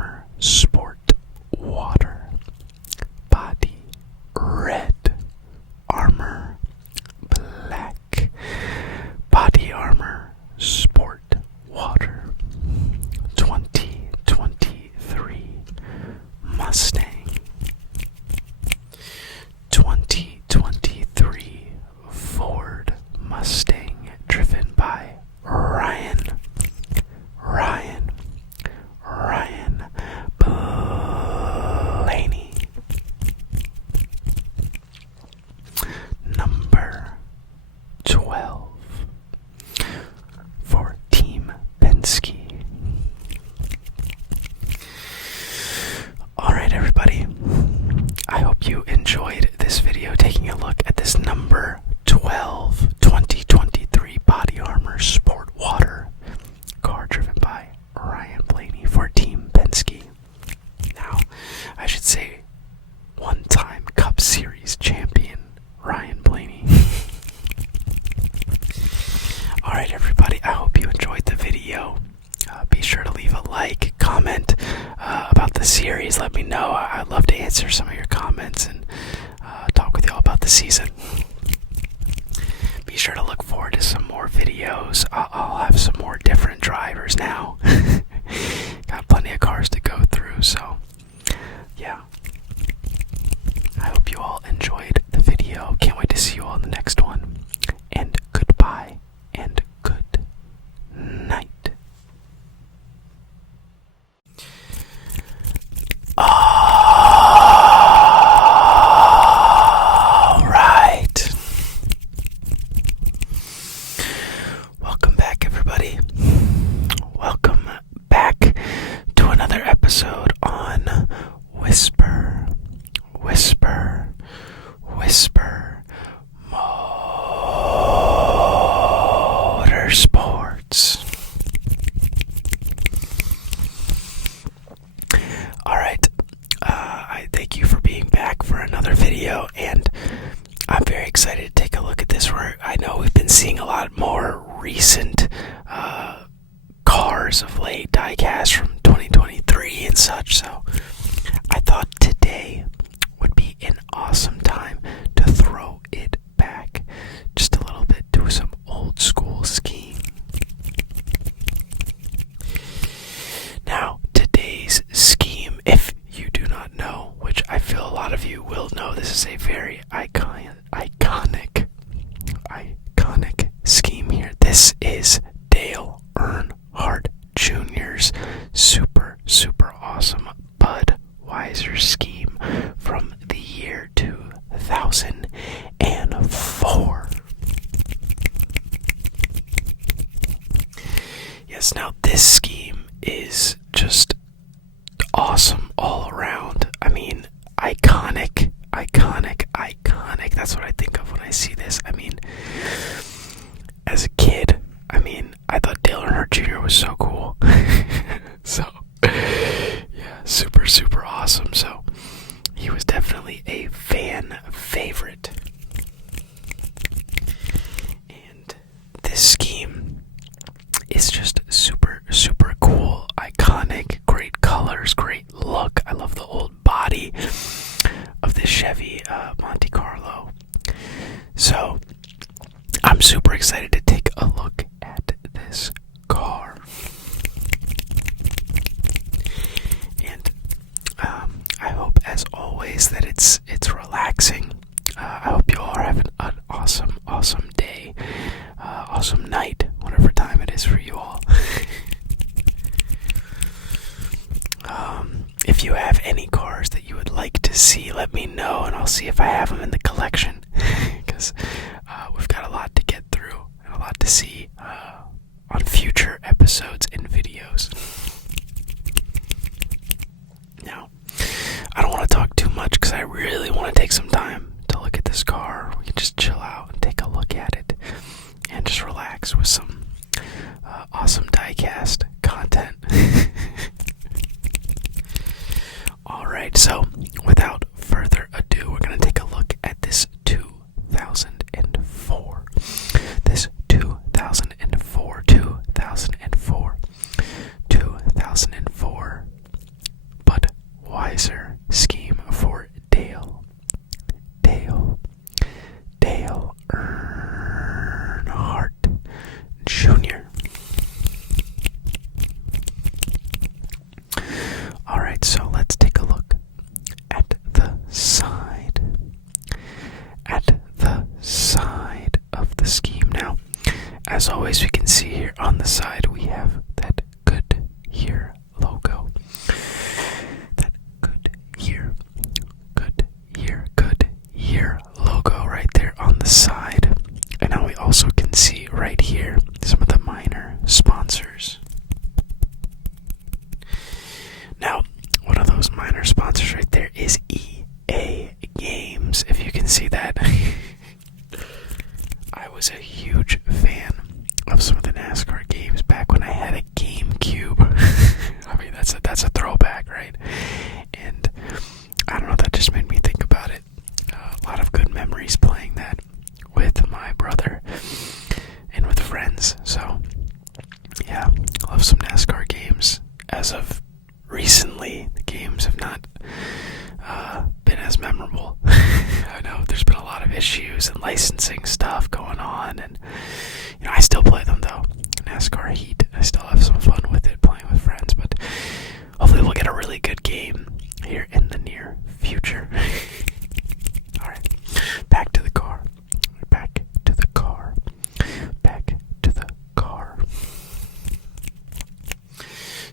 let's say, one-time Cup Series champion, Ryan Blaney. Alright everybody, I hope you enjoyed the video. Be sure to leave a like, comment about the series. Let me know. I'd love to answer some of your comments and talk with y'all about the season. Be sure to look forward to some more videos. I'll have some more different drivers now. Got plenty of cars to go through, so yeah. I hope you all enjoyed the video. Can't wait to see you all in the next one. And goodbye and good night. Alright. Welcome back, everybody. Welcome back to another episode on Whisper Motorsports. Alright, I thank you for being back for another video, and I'm very excited to take a look at this. I know we've been seeing a lot more recent cars of late, diecast from 2023 and such, so I thought today would be an awesome time to throw it back just a little bit to some old school skiing. Now, today's scheme, if you do not know, which I feel a lot of you will know, this is a very iconic scheme here. This is Dale Earnhardt Jr.'s super awesome Budweiser scheme from the year 2004. Yes, now this scheme is just awesome all around. I mean, iconic. That's what I think of when I see this. I mean, as a kid, I thought Dale Earnhardt Jr. was so cool. So, yeah, super awesome. So, he was definitely a fan favorite. And this scheme is just super cool, iconic, great colors, great look. I love the old body of this Chevy Monte Carlo. So, I'm super excited to take a look at this car. And I hope, as always, that it's relaxing. I hope you all are having an awesome day, awesome night, whatever time it is for you all. If you have any cars that you would like to see, let me know, and I'll see if I have them in the collection. Because we've got a lot to get through and a lot to see on future episodes and videos. Now, I don't want to talk too much because I really want to take some time to look at this car. We can just chill out and take a look at it and just relax with some awesome diecast content. Alright, so without further ado, we're going to take a look at this 2004. This 2004 Budweiser scheme for Dale Earnhardt Jr. Alright, so let's take a look at the side of the scheme. Now, as always, we can see here on the side we have that Goodyear logo. That Goodyear logo right there on the side. And now we also can see right here some of the minor sponsors. Now, one of those minor sponsors right there is EA Games, if you can see that. I was a huge fan of some of the NASCAR games back when I had a as of recently, the games have not been as memorable. I know there's been a lot of issues and licensing stuff going on, and I still play them though. NASCAR Heat, I still have some fun with it, playing with friends, but hopefully we'll get a really good game here in the near future. Alright, back to the car. Back to the car. Back to the car.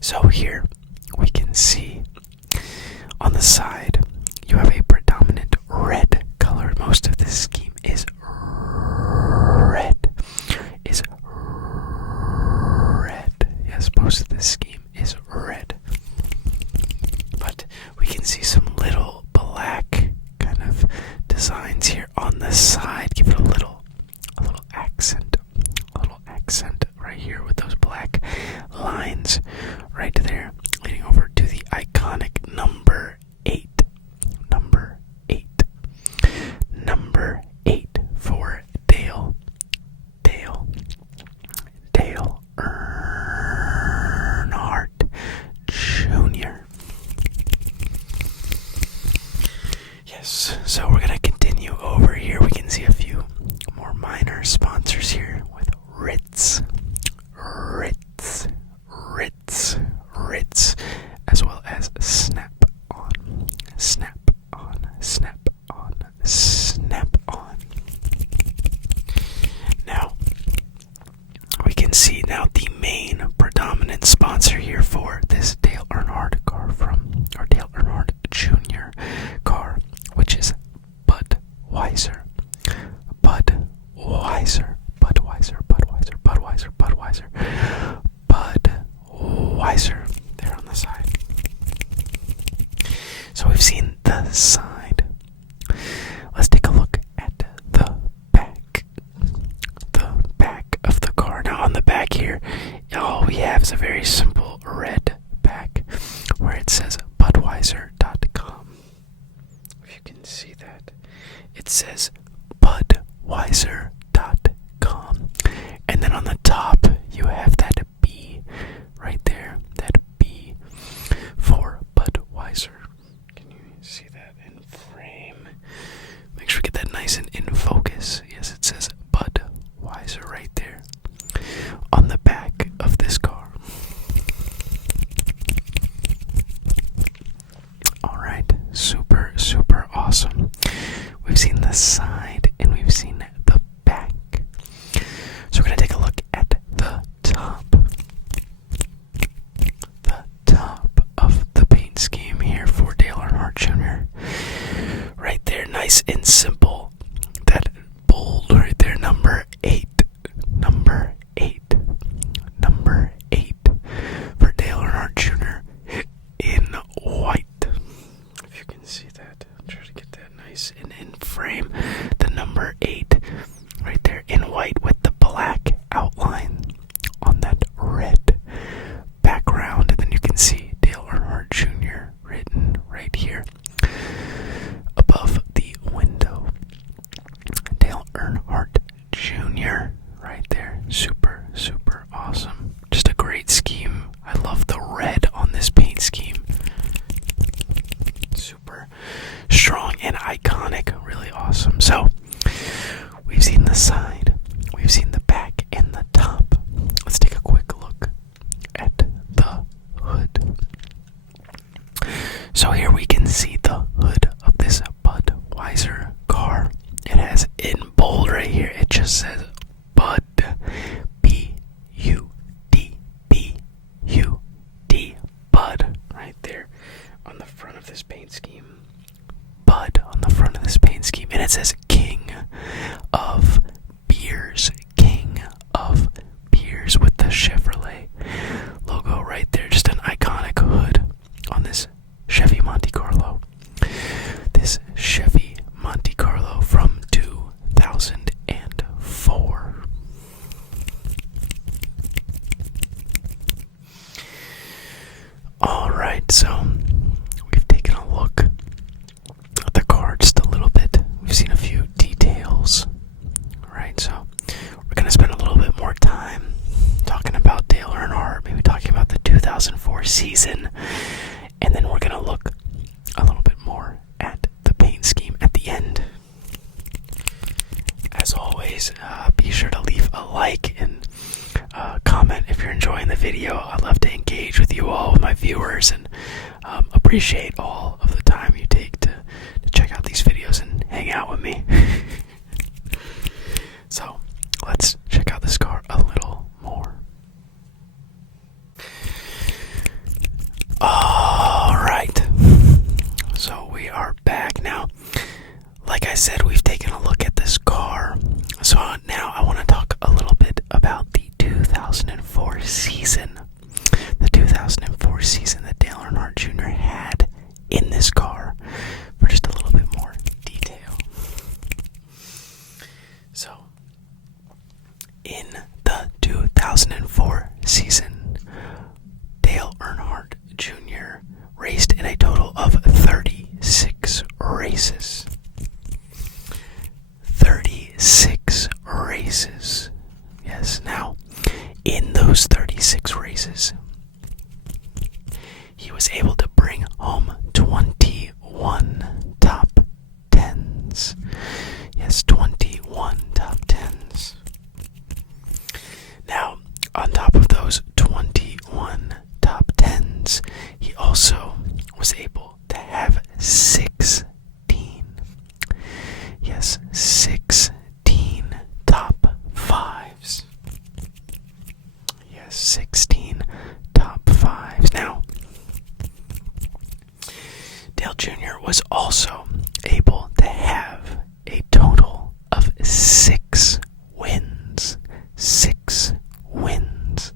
So here we can see on the side you have a predominant red color. Most of this scheme is red. Yes, most of this scheme is red. But we can see some little black kind of designs here on the side. Give it a little accent. A little accent right here with those black lines right there, leading over to the iconic number 8. Number 8. Number 8 for Dale Earnhardt Jr. Yes, so we're gonna continue over here. We can see a few more minor sponsors here with Ritz, as well as Snap-on. Now, we can see now the main predominant sponsor here for this Dale Earnhardt Dale Earnhardt Jr. car, which is Budweiser. There on the side. So we've seen the side. Let's take a look at the back. The back of the car. Now on the back here, all we have is a very simple red back where it says Budweiser.com. If you can see that, it says Budweiser.com. And then on the top, you have that B right there. That B for Budweiser. Can you see that in frame? Make sure we get that nice and in focus. Yes, it says Budweiser right there on the back of this car. Alright, super awesome. We've seen the side and we've seen the back. So we're going to take a look at the top. The top of the paint scheme here for Dale Earnhardt Jr. Right there, nice and simple. That bold right there, number 8. Number 8 for Dale Earnhardt Jr. in white. If you can see that, I'll try to get that nice and in frame. The number 8 right there in white with the black outline on that red background. And then you can see Dale Earnhardt Jr. written right here above the window. Dale Earnhardt Jr. right there. Super awesome. Just a great scheme. I love the red on this paint scheme. Super strong and iconic. Really awesome. So, we've seen the side, we've seen the back and the top. Let's take a quick look at the hood. So here we can see the hood of this Budweiser car. It has in bold right here, it just says Bud. B-U-D. Bud right there on the front of this paint scheme. Bud on the front of this paint scheme. And it says King of Beers. King of Beers with the Chevrolet logo right there. Just an iconic hood on this Chevy Monte Carlo. This Chevy Monte Carlo from 2004. Alright, so we've taken a look at the car just a little bit. We've seen a few details. Right, so we're going to spend a little bit more time talking about Dale Earnhardt, maybe talking about the 2005 2004 season. And then we're going to look a little bit more at the paint scheme at the end. As always, be sure to leave a like and comment if you're enjoying the video. I'd love to engage with you all, my viewers, and appreciate all of the time you take to check out these videos and hang out with me. So, let's check out this car a little more. Alright, so we are back now. Like I said, we've taken a look at this car. So now I want to talk a little bit about the 2004 season. The 2004 season that Dale Earnhardt Jr. had in this car for just a little bit more detail. So, in the 2004 season, Dale Earnhardt Jr. raced in a total of 36 races. 36 races. Yes, now, in those 36 races, he was able to bring home 21 top 10s. Yes, 21 top 10s. Now, on top of those 21 top 10s, he also was able to have 16. Yes, 16 top 5s. Yes, 16 top 5s. Now, Dale Jr. was also able to have a total of 6 wins. 6 wins.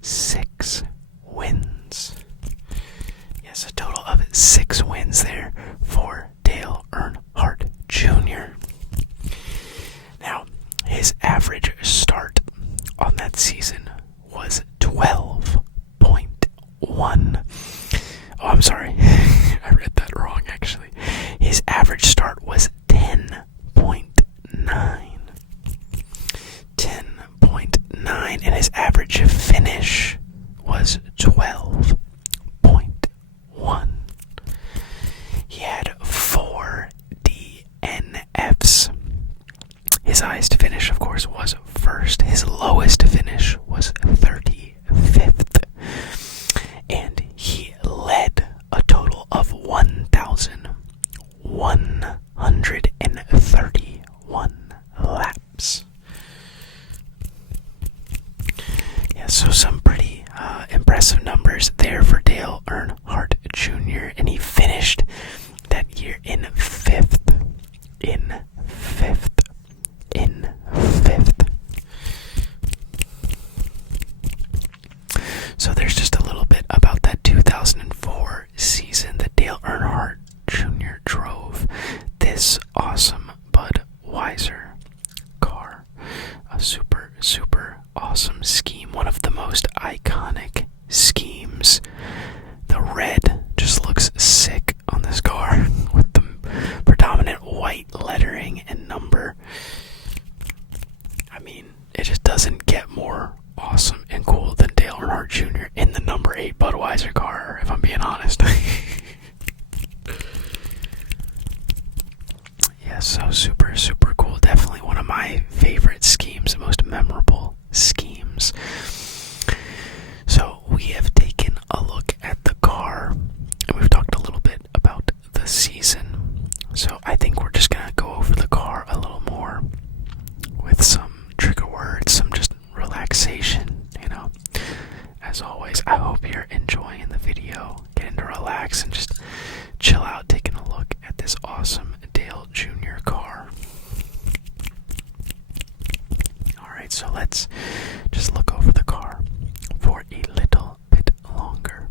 6 wins. Yes, a total of 6 wins there for Dale Earnhardt Jr. Now, his average start on that season was 12.1. Oh, I'm sorry. I read that wrong, actually. His average start was 10.9. 10.9, and his average finish was 12.1. He had 4 DNFs. His highest finish, of course, was first. His lowest finish was 35th. And he led a total of 1,131 laps. Yeah, so some pretty impressive numbers there for Dale Earnhardt Jr. And he finished that year in 5th. In 5th. In 5th. So there's just a little bit about that 2004 season that Dale Earnhardt Jr. drove this awesome Budweiser car. A super, super awesome scheme. One of the most iconic schemes. The red just looks sick on this car with the predominant white lettering and number. I mean, it just doesn't get more awesome and cool than Dale Earnhardt Jr. in the number 8 Budweiser car, if I'm being honest. Yeah, so super, super cool. Definitely one of my favorite schemes, most memorable schemes. So we have taken a look at the car, and we've talked a little bit about the season. So I think we're just going to go over the car a little more with some trigger words, some just relaxation, you know. As always, I hope you're enjoying the video, getting to relax and just chill out, taking a look at this awesome Dale Jr. car. Alright, so let's just look over the car for a little bit longer.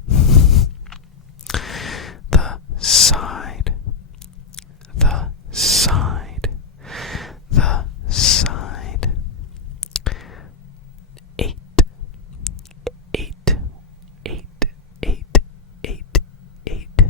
The side, the side, the side. 8, 8, 8, 8, 8, 8,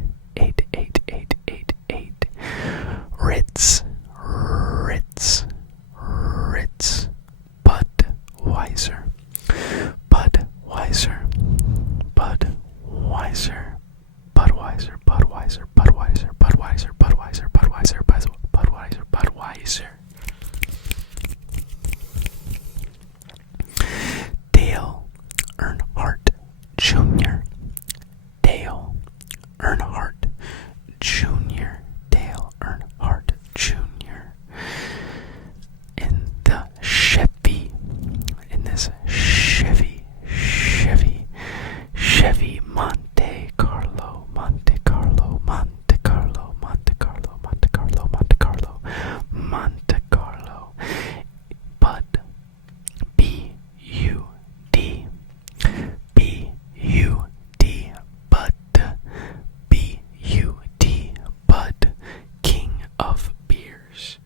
of beers.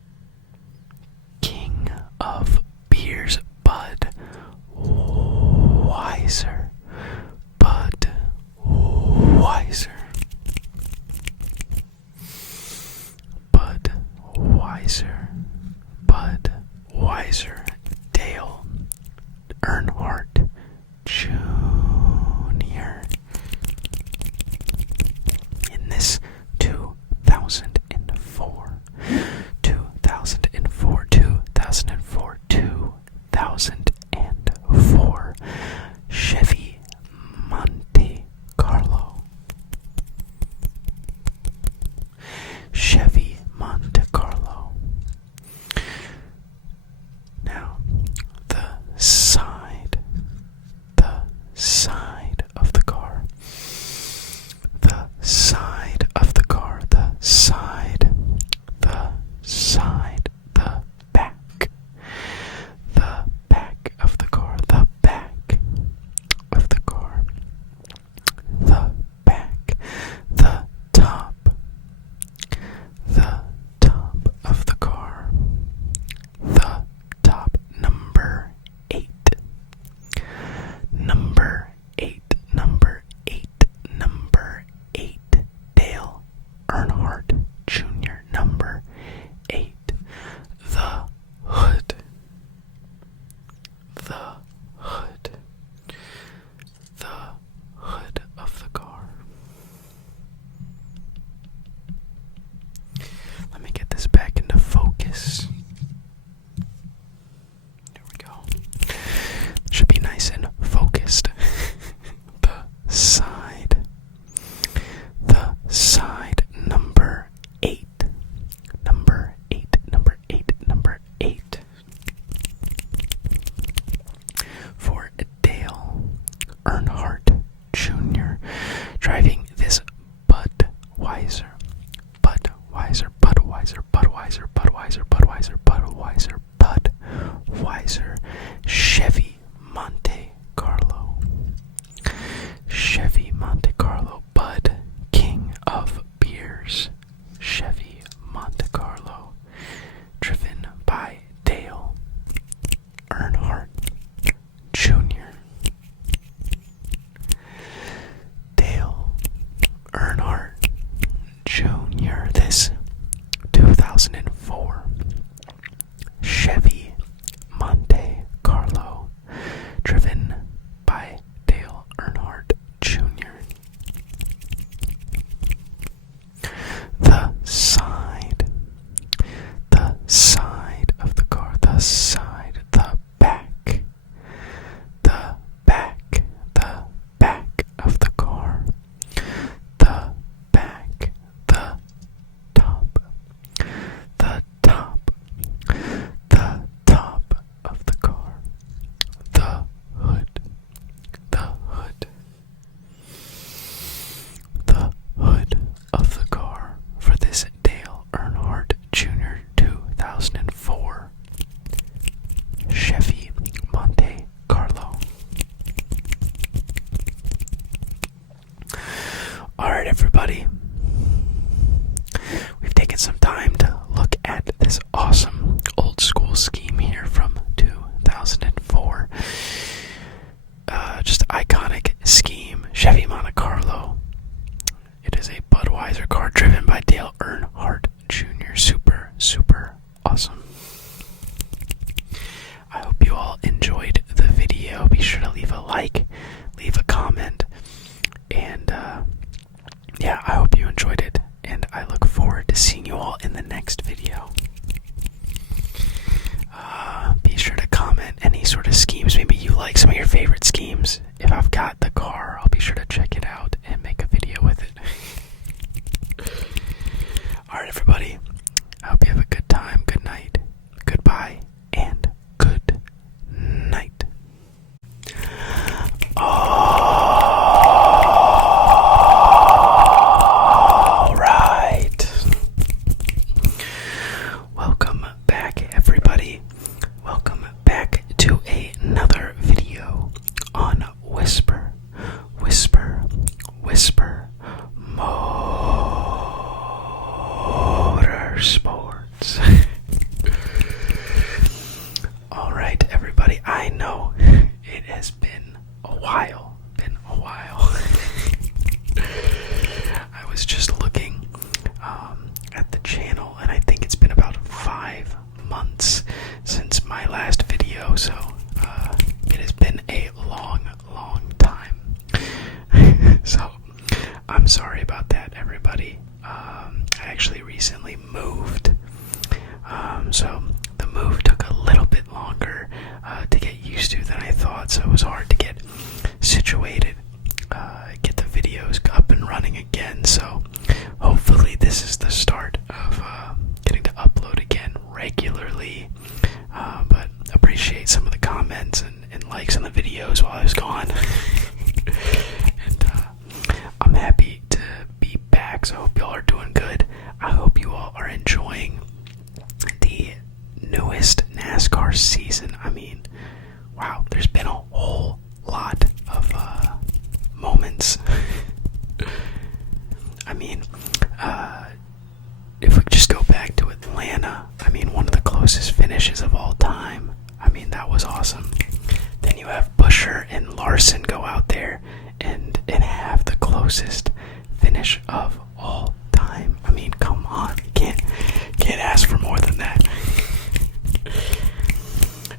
King of beers, Bud Weiser. Bud Weiser. Bud Weiser. Bud Weiser. Dale Earnhardt Jr. In this 2004, 2004 Chevy Monte Carlo. Chevy Monte Carlo. Now, the side of the car. The side of the car. The side. The side. The back. The back of the car. The back of the car. The back. The top. The top of the car. The top. Number 8. Number 8. Number 8. Number 8. Dale Earnhardt Jr. Number 8. The hood. The hood. The hood of the car. Let me get this back into focus. There we go. Should be nice and focused. The side. The side. Number 8. Number 8. Number 8. Number 8. For Dale Earnhardt Jr. driving this Budweiser. Budweiser. Budweiser. Budweiser. Budweiser. Budweiser. Budweiser. Budweiser. Chevy Monte Carlo. Chevy Monte Carlo. Bud, king of beers. Chevy Monte Carlo. Driven by Dale Earnhardt Jr. Dale Earnhardt Jr. This 2004 Chevy Monte Carlo, driven by Dale Earnhardt Jr. The side of the car. The side. The back. The back. The back of the car. The back. The top. The top. The top of the car. The hood. The hood. The hood of the car for this Dale Earnhardt Jr. 2004 Chevy Monte Carlo. Alright, everybody. We've taken some time to look at this awesome old school scheme here from 2004. Just iconic scheme. Chevy Monte Carlo. It is a Budweiser car driven by Dale Earnhardt Jr. Super, super awesome. I hope you all enjoyed the video. Be sure to leave a like, leave a comment, and yeah, I hope you enjoyed it, and I look forward to seeing you all in the next video. Be sure to comment any sort of schemes. Maybe you like some of your favorite schemes. If I've got the car, I'll be sure to check it out. I'm sorry about that, everybody. I actually recently moved. So the move took a little bit longer to get used to than I thought, so it was hard to get situated, get the videos up and running again. So hopefully this is the start of getting to upload again regularly. But appreciate some of the comments and likes on the videos while I was gone. And I'm happy to be back, so I hope y'all are doing good. I hope you all are enjoying the newest NASCAR season. I mean, wow, there's been a whole lot of moments. I mean, if we just go back to Atlanta, I mean, one of the closest finishes of all time. I mean, that was awesome. Then you have Buescher and Larson go out there and have the closest finish of all time. I mean, come on, you can't ask for more than that.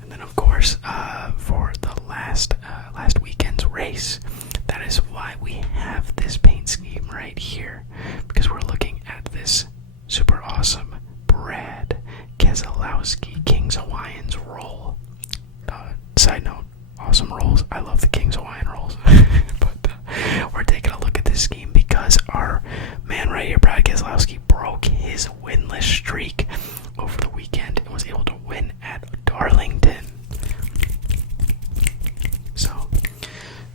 And then, of course, for the last weekend's race, that is why we have this paint scheme right here, because we're looking at this super awesome Brad Keselowski King's Hawaiians roll. Side note, awesome rolls. I love the King's Hawaiian rolls. But we're taking a look at this scheme because our man right here, Brad Keselowski, broke his winless streak over the weekend and was able to win at Darlington. So,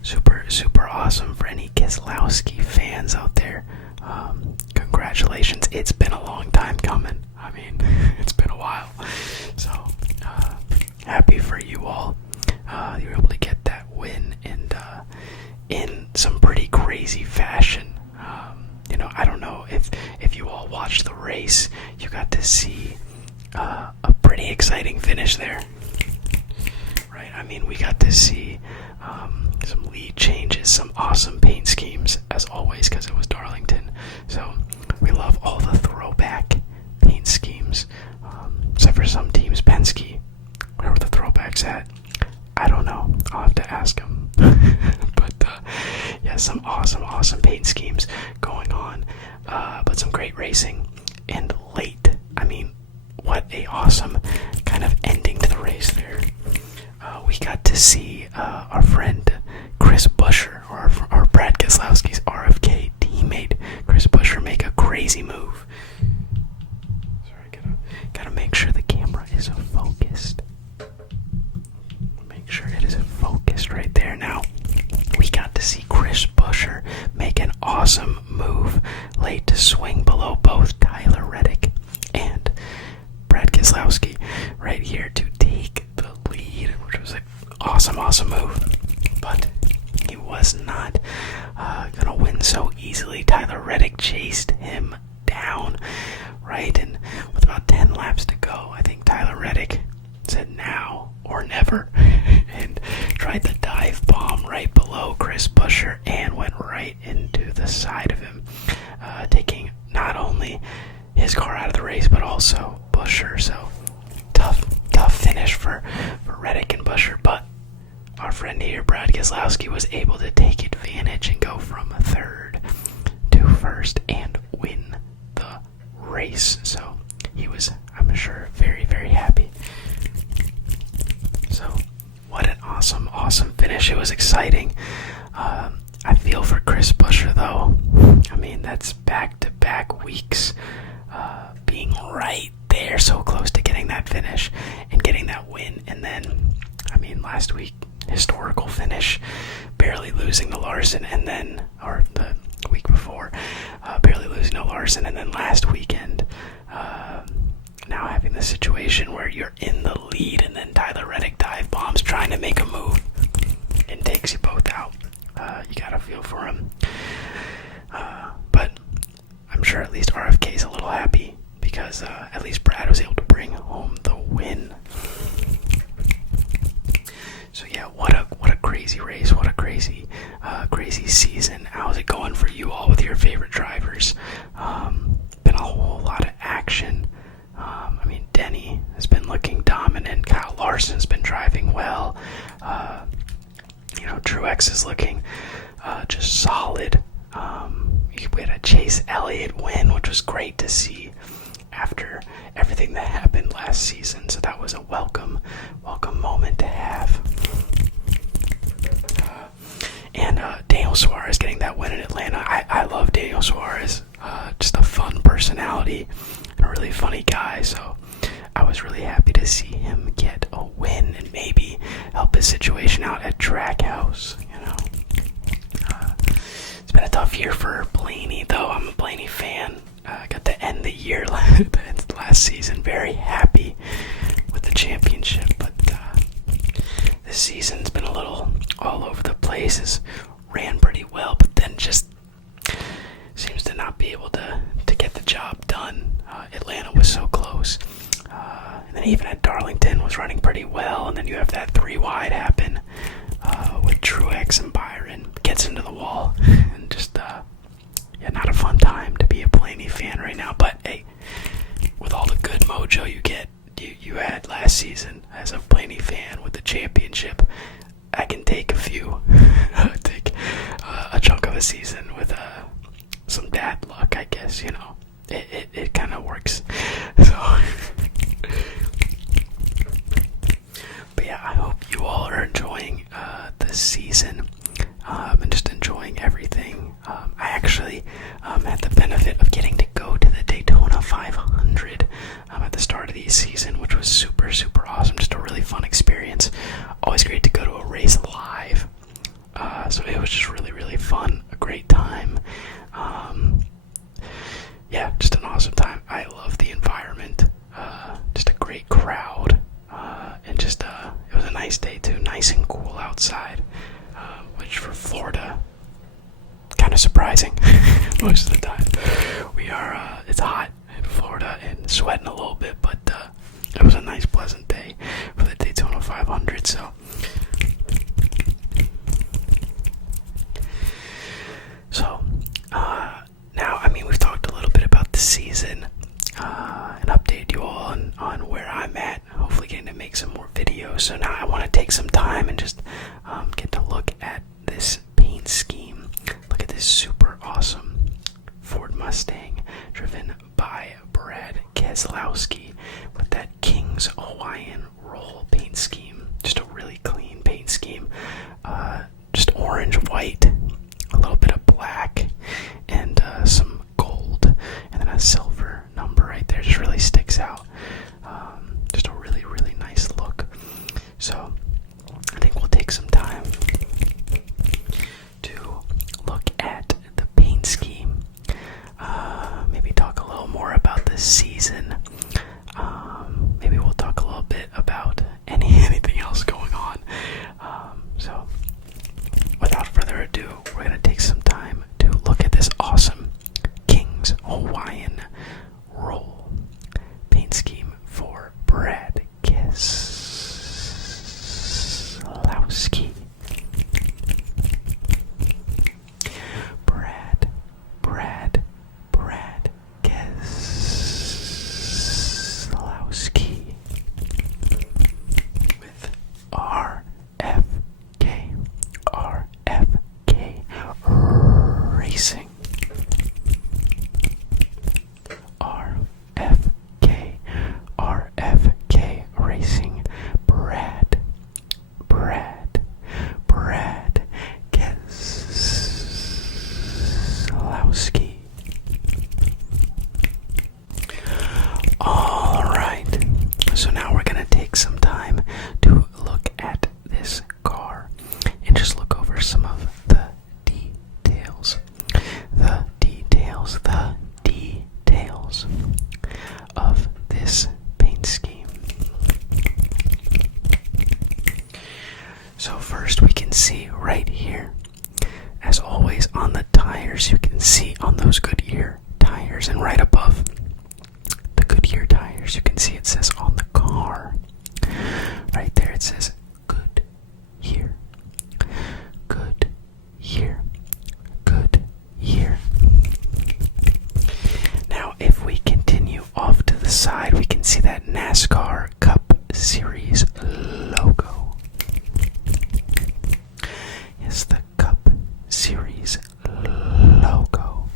super awesome for any Keselowski fans out there. Congratulations. It's been a long time coming. I mean, it's been a while. So, happy for you all. You were able to get that win and in some pretty crazy fashion. I don't know if you all watched the race, you got to see a pretty exciting finish there. Right? I mean, we got to see some lead changes, some awesome paint schemes, as always, because it was Darlington. So we love all the throwback paint schemes, except for some teams. Penske, where were the throwbacks at? I don't know. I'll have to ask him. But yeah, some awesome paint schemes going on. But some great racing. And late, I mean, what a awesome kind of ending to the race there. We got to see our friend Chris Buescher, or our Brad Keselowski's RFK teammate Chris Buescher, make a crazy move. Sorry, gotta make sure the camera is focused. Make sure it is focused right there. Now, we got to see Chris Buescher make an awesome move late to swing below both Tyler Reddick and Brad Keselowski right here to take the lead, which was an awesome move. But he was not gonna win so easily. Tyler Reddick chased him down, right? And with about 10 laps to go, I think Tyler Reddick said now or never and tried the dive bomb right below Chris Buescher and went right into the side of him, taking not only his car out of the race but also Buescher. So tough finish for Reddick and Buescher, but our friend here, Brad Keselowski, was able to take advantage and go from third to first and win the race. So he was, I'm sure, very happy. So what an awesome finish. It was exciting. I feel for Chris Buescher, though. I mean, that's back-to-back weeks being right there, so close to getting that finish and getting that win. And then, I mean, last week, historical finish, barely losing to Larson, and then, or the week before, barely losing to Larson, and then last weekend, now having the situation where you're in the lead and then Tyler Reddick dive bombs trying to make a move and takes you both out. You gotta feel for him. But I'm sure at least RFK's a little happy because at least Brad was able to bring home the win. So yeah, what a crazy race, what a crazy season. How's it going for you all with your favorite drivers? Been a whole lot of action. I mean, Denny has been looking dominant. Kyle Larson's been driving well. Truex is looking just solid. Chase Elliott win, which was great to see after everything that happened last season. So that was a welcome moment to have. And Daniel Suarez getting that win in Atlanta. I love Daniel Suarez. Just a fun personality and a really funny guy. So I was really happy to see him get a win and maybe help his situation out at Trackhouse. It's been a tough year for Blaney, though. I'm a Blaney fan. Got to end the year last season very happy with the championship, but this season's been a little all over the place. It's ran pretty well, but then just seems to not be able to get the job done. Atlanta was so close. And then even at Darlington was running pretty well, and then you have that 3 wide happen with Truex and Byron. Gets into the wall, and just, not a fun time to be a Blaney fan right now. But hey, with all the good mojo you had last season as a Blaney fan with the championship, I can take a chunk of a season with some bad luck, I guess. It kind of works. So, but yeah, I hope you all are enjoying the season and just enjoying everything. I actually had the benefit of getting to go to the Daytona 500 at the start of the season, which was super, super awesome. Just a really fun experience. Always great to go to a race live. So it was just really, really fun. A great time. Yeah, just an awesome time. I love the environment. Just a great crowd. And just, it was a nice day too. Nice and cool outside. Which for Florida, kind of surprising most of the time. It's hot in Florida and sweating a little bit, but it was a nice, pleasant day for the Daytona 500. Now, we've talked a little bit about the season and updated you all on where I'm at. Hopefully getting to make some more videos. So now I want to take some time and just get to look at this paint scheme. Look at this super awesome Ford Mustang driven by Brad Keselowski with that King's Hawaiian roll paint scheme. Just a really clean paint scheme. Just orange, white, a little bit of black, and some gold, and then a silver number right there. Just really sticks out. Just a really, really nice look. So I think we'll take some time to look at the paint scheme. Maybe talk a little more about the season. Maybe we'll talk a little bit about anything else going on. So without further ado, we're going to take some time to look at this awesome King's Hawaiian roll paint scheme for Brad Keselowski. Brad Keselowski with RFK Racing. RFK Racing. Brad Keselowski. Alright, so now we're going to take some time to look at this car and just look over some of the details. The details of this paint scheme. So first we can see right here, as always on the tires, you can see on those Goodyear tires, and right above the Goodyear tires you can see it says on the car, right there it says Goodyear. Now if we continue off to the side, we can see that NASCAR Cup Series logo. Yes, the Cup Series logo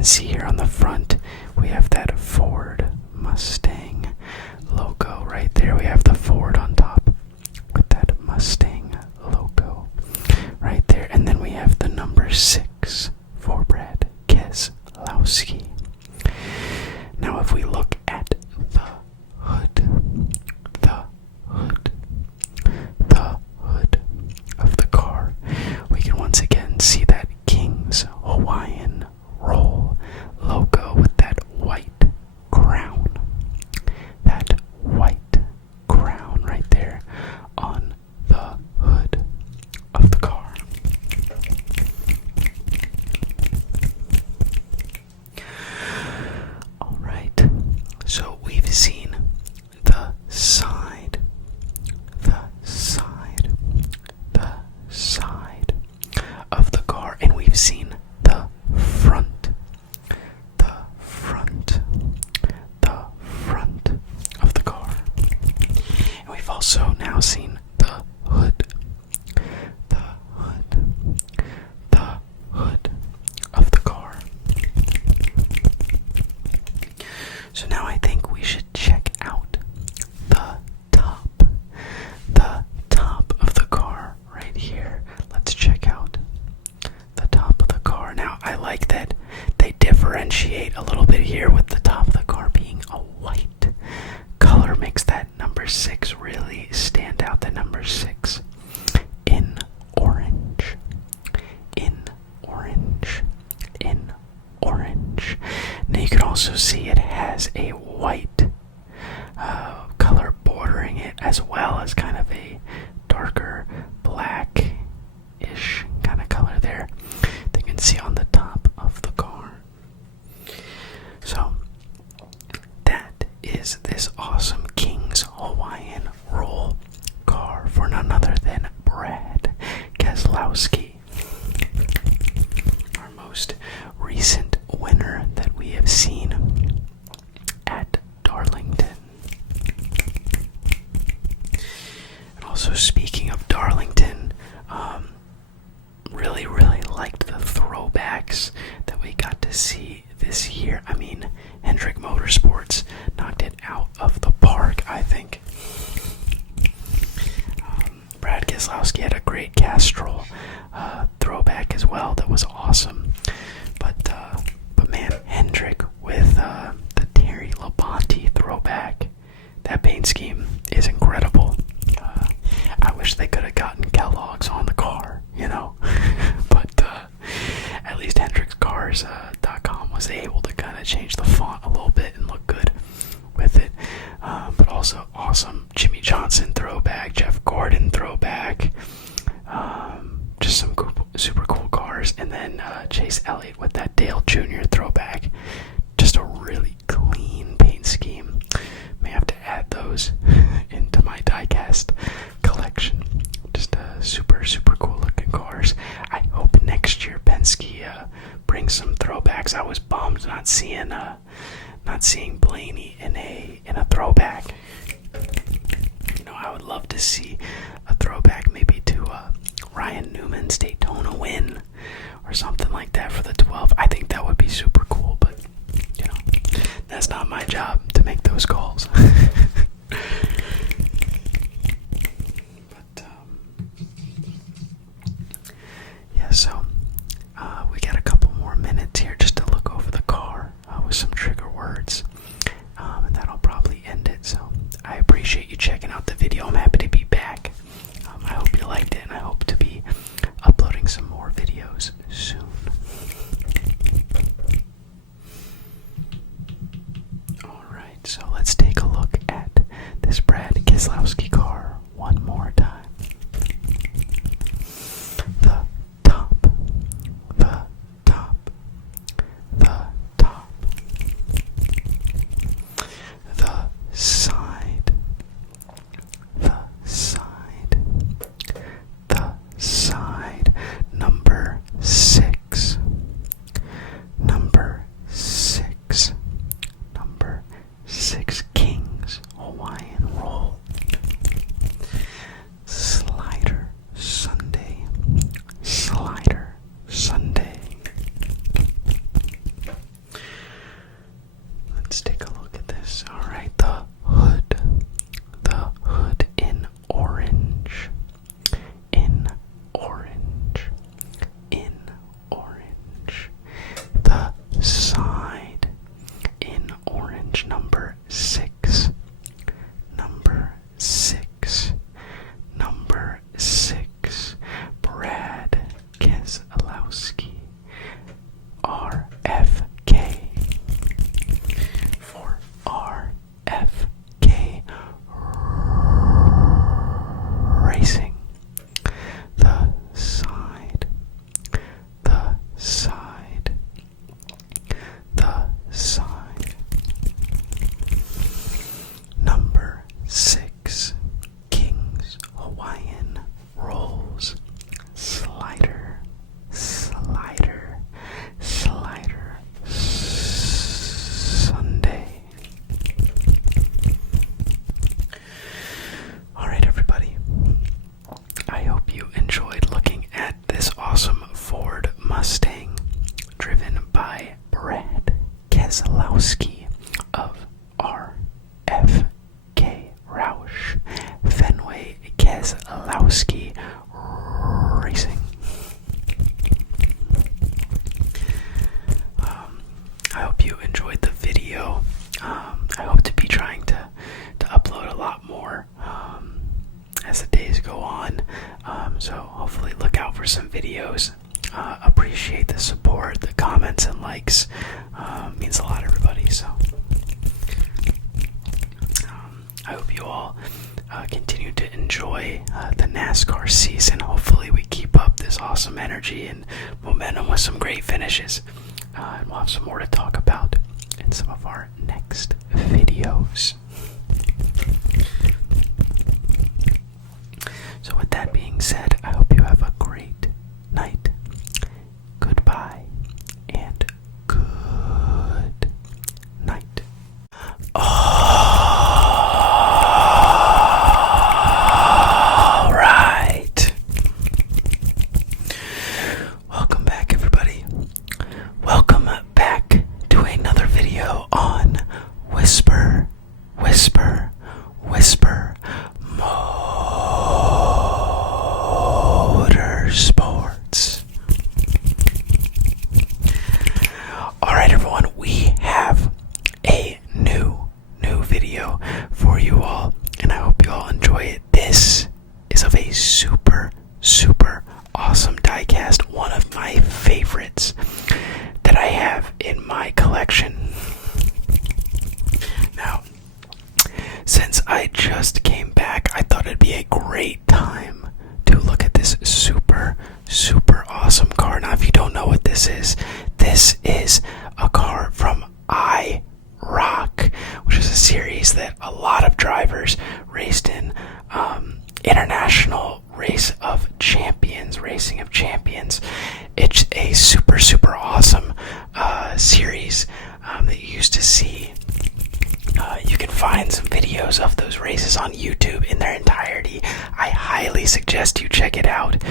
can see here on the front, we have that Ford Mustang logo right there. We have the Ford on top with that Mustang logo right there. And then we have the number 6 for Brad Keselowski. Now if we look at the hood, the hood of the car, we can once again see that King's Hawaiian Roll logo with that white crown. That white crown right there on the hood of the car. Alright, so we've seen the side of the car, and we've seen the front of the car. And we've also now seen the hood of the car. So now I think we should check out the top of the car right here. Let's check out the top of the car. Now I like that they differentiate a little bit here with the top of the car being a white color. Makes that number 6 really stand out. The number 6 in orange. Now you can also see it has a white color bordering it, as well as kind of a darker black-ish kind of color there that you can see on the top of the car. So that is this awesome King's Hawaiian Roll car for none other than Brad Keselowski, our most recent winner that we have seen at Darlington. And also, speaking of Darlington, really liked the throwbacks that we got to see this year. I mean, Hendrick Motorsports knocked it out of the park, I think. Brad Keselowski had a great Castrol throwback as well that was awesome. But man, Hendrick with the Terry Labonte throwback, that paint scheme is incredible. I wish they could have gotten Kellogg's on the car, you know. But at least HendricksCars.com was able to kind of change the font a little bit and look good with it. But also awesome Jimmy Johnson throwback, Jeff Gordon throwback. Just some cool, super cool cars. And then Chase Elliott with that Dale Jr. throwback. Just a really clean paint scheme. May have to add those into my diecast collection. Just super cool looking cars. I hope next year Penske brings some throwbacks. I was bummed not seeing Blaney in a throwback. You know, I would love to see a throwback maybe to Ryan Newman's Daytona win or something like that for the 12. I think that would be super cool, but you know, that's not my job to make those calls. But yeah, so we got a couple more minutes here just to look over the car with some trigger words, and that'll probably end it. So I appreciate you checking out the video. I'm happy to be back. I hope you liked it, and I hope to be uploading some more videos soon. Alright, so let's take a look at this Brad Keselowski car one more time. The top. The side. Number 6. Number 6 King's Hawaiian Roll. Slider Sunday. challenge number 6. Number 6. Number 6. Brad Keselowski. RFK. For RFK Racing. The side. The side. The side. Number 6. King's Hawaiian Rolls. Slider. Slider. Slider. Sunday. Alright, everybody. I hope you enjoyed looking at this awesome Ford Mustang driven by Brad Keselowski of RFK Roush Fenway Keselowski Racing. I hope you enjoyed the video. I hope to be trying to upload a lot more as the days go on. So hopefully look out for some videos. Appreciate the support, the comments and likes. Means a lot, everybody. So I hope you all continue to enjoy the NASCAR season. Hopefully we keep up this awesome energy and momentum with some great finishes. And we'll have some more to talk about in some of our next videos. So with that being said, I hope you have a great night. Goodbye and good night. All right. Welcome back, everybody. Welcome back to another video on Whisper, Whisper, Whisper Motorsports. Alright, everyone, we have a new video for you all, and I hope you all enjoy it. This is of a super awesome diecast, one of my favorites that I have in my collection. Now, since I just came back, I thought it'd be a great time to look at this super awesome car. Now, if you don't know what this is a car from iRock, which is a series that a lot of drivers raced in. International Racing of Champions. It's a super awesome series that you used to see. You can find some videos of those races on YouTube in their entirety. I highly suggest you check it out.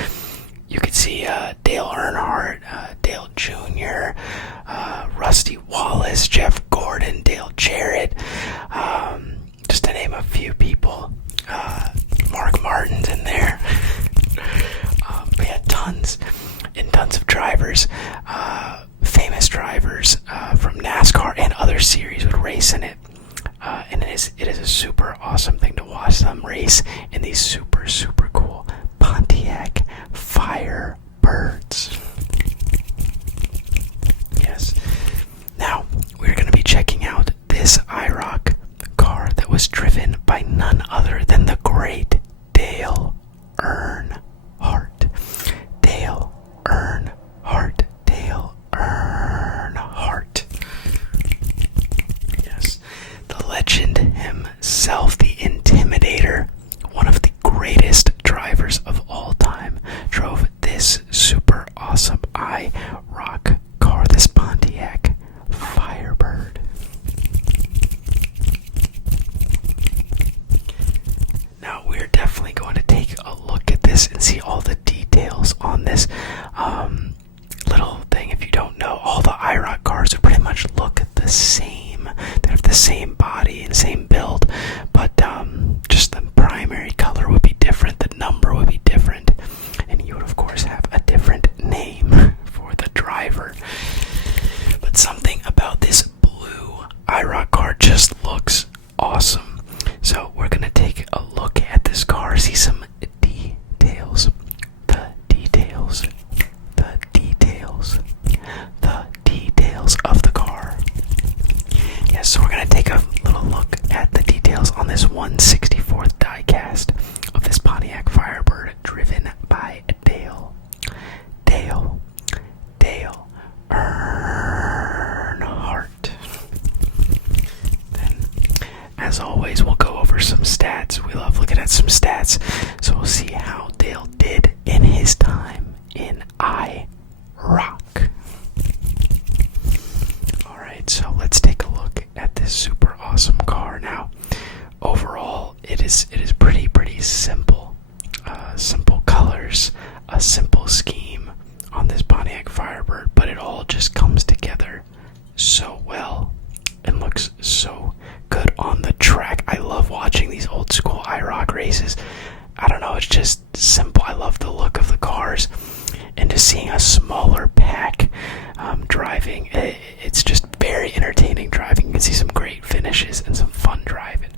You can see Dale Earnhardt, Dale Jr., Rusty Wallace, Jeff Gordon, Dale Jarrett, just to name a few people. Mark Martin's in there. We had tons of drivers, famous drivers from NASCAR and other series would race in it. And it is a super awesome thing to watch them race in these super cool Pontiac Firebirds. Yes. Now, we're going to be checking out this iRock car that was driven by none other than the great Dale Earnhardt. Dale Earnhardt. Dale Earnhardt. Yes. The legend himself, the Intimidator, one of the greatest drivers of all time, drove this super awesome iRock car, this Pontiac Firebird. Now, we're definitely going to take a look at this and see all the details on this little thing. If you don't know, all the iRock cars would pretty much look the same. They have the same body and same build, but just the primary color would be different, the number would be different, and you would of course have a different name for the driver. But something about this blue iRock car just just looks awesome. So we're gonna take a look at this car, see some details. The details. The details. The details of the car. Yes, so we're gonna take a little look at the details on this 1/64th diecast of this Pontiac Firebird driven by Dale Earnhardt. Then, as always, we'll go over some stats. We love looking at some stats, so we'll see how Dale did in his time in Iraq. Alright, so let's take a look at this super awesome car. Now, overall, it is pretty simple. Simple colors, a simple scheme on this Pontiac Firebird, but it all just comes together so well and looks so good on the track. I love watching these old school IROC races. I don't know, it's just simple. I love the look of the cars, and just seeing a smaller pack driving, it's just very entertaining driving. You can see some great finishes and some fun driving.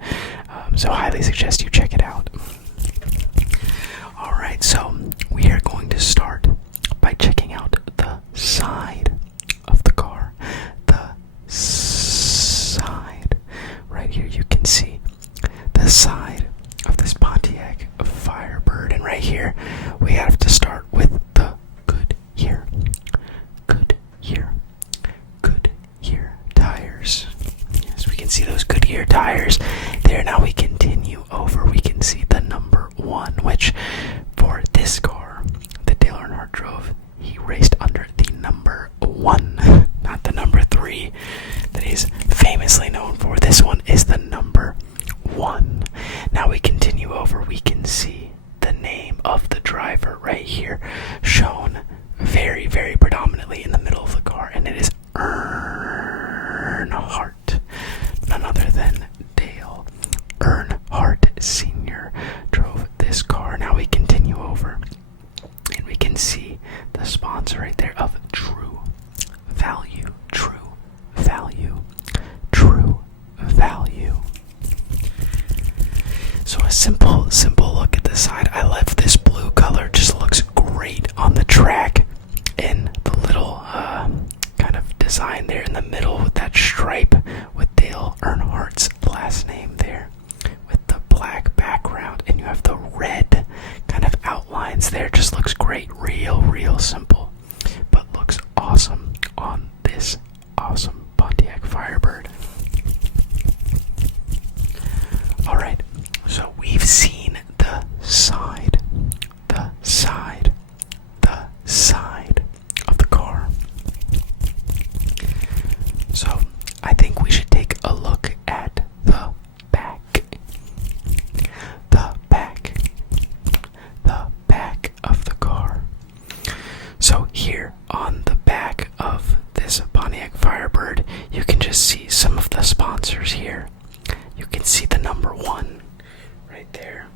So highly suggest you check it out. Alright, so we are going to start by checking out the side of the car. The side. Right here you can see the side of this Pontiac Firebird. And right here we have to start with the Goodyear tires. Yes, we can see those Goodyear tires there. Now we continue over. We can see the number 1, which for this car that Dale Earnhardt drove, he raced under the number 1, not the number 3 that he's famously known for. This one is the number 1. Now we continue over. We can see the name of the driver right here shown very predominantly in the middle of the car, and it is Earnhardt, none other than Dale Earnhardt Sr. drove this car. Now we continue over, and we can see the sponsor right there of True Value. So a simple look at the side. I love this blue color, just looks great on the track, and the little kind of design there in the middle with that stripe with Dale Earnhardt's last name there with the black background, and you have the red kind of outlines there. Just looks great. Real simple, but looks awesome on this awesome Pontiac Firebird. Alright, so we've seen the side of the car. So I think we should take a look at the back of the car. So here on the back of this Pontiac Firebird, you can just see some of the sponsors here. You can see the number 1 right there.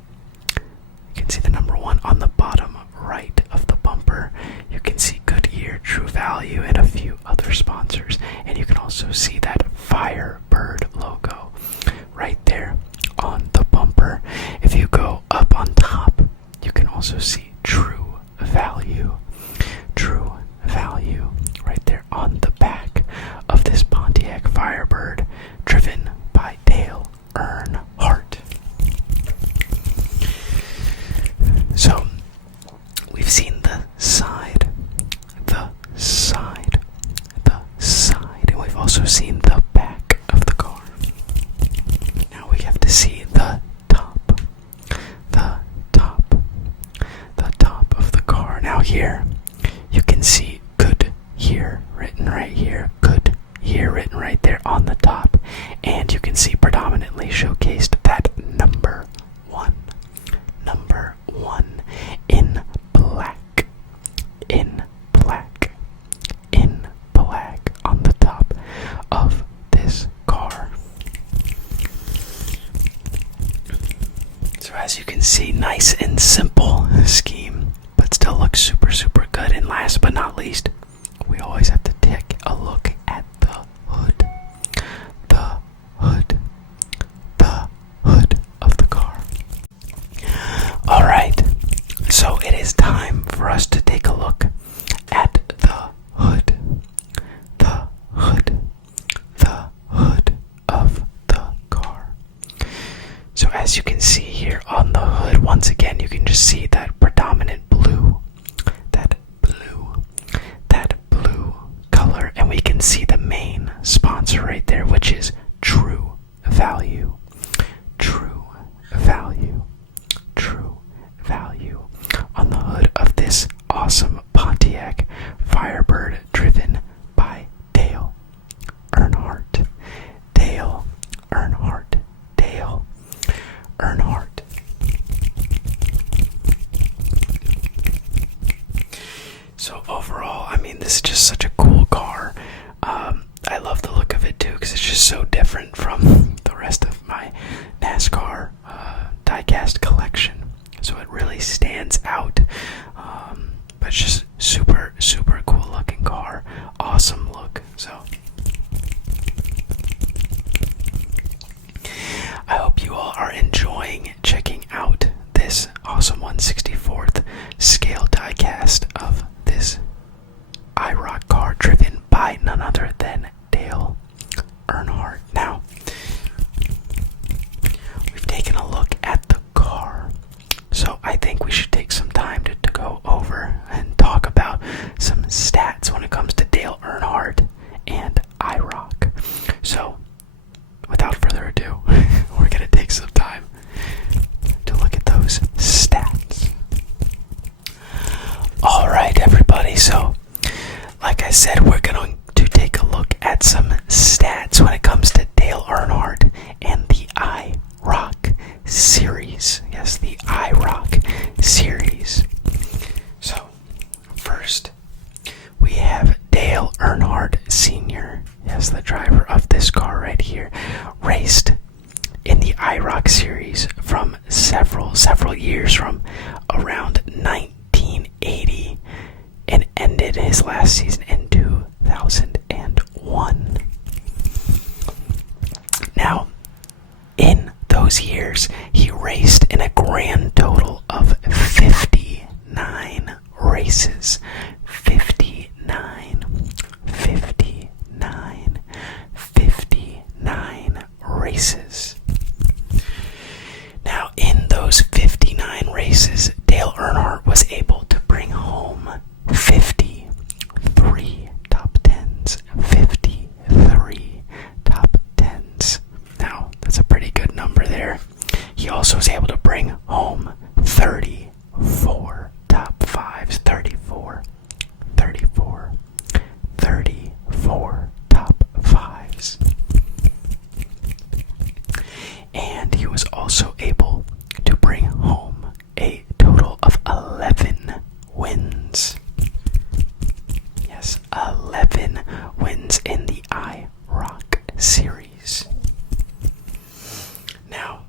You can see the number 1 on the bottom right of the bumper. You can see Goodyear, True Value, and a few other sponsors. And you can also see that Firebird logo right there on the bumper. If you go up on top, you can also see True Value right there on the back of this Pontiac Firebird driven by Dale Earnhardt. So we've seen the side, and we've also seen the back of the car. Now we have to see the top of the car. Now here you can see Goodyear written right here, Goodyear written right there on the top, and you can see predominantly showcased that number 1 in black on the top of this car. So as you can see, nice and simple scheme, but still looks super good. And last but not least, we always have to take a look at the hood. The hood. as you can see here on the hood, once again, you can just see that predominant blue, that blue color, and we can see the main sponsor right there, which is True Value. True Value. True Value on the hood of this awesome Pontiac Firebird driven by Dale Earnhardt. Dale Earnhardt. Dale Earnhardt. So overall, I mean, this is just such a cool car. I love the look of it too, because it's just so different from the rest of my NASCAR diecast collection. So it really stands out. But it's just super, super cool looking car. Awesome look. So I hope you all are enjoying checking out this awesome 1/64th scale diecast of this IROC car driven by none other than Dale Earnhardt. Now, we've taken a look at the car, so I think we should take some time to go over and talk about some stats when it comes to Dale Earnhardt and IROC. So, without further ado, we're going to take some time to look at those stats. Alright, everybody, so like I said, we're going to take a look at some stats when it comes to Dale Earnhardt and the IROC series. Yes, the IROC series. So, first, we have Dale Earnhardt Sr., yes, the driver of this car right here, raced in the IROC series from several years, from around 1980, and ended his last season in 2001. Now, in those years, he raced in a grand total of 59 races. 59 races. Now, in those 59 races, Dale Earnhardt was able to bring home 53 top 10s. 53 top 10s. Now, that's a pretty good number there. He also was able to bring home 34 top 5s. 34 top 5s. And he was also able to bring home a total of 11 wins. Yes, 11 wins in the IROC series. Now,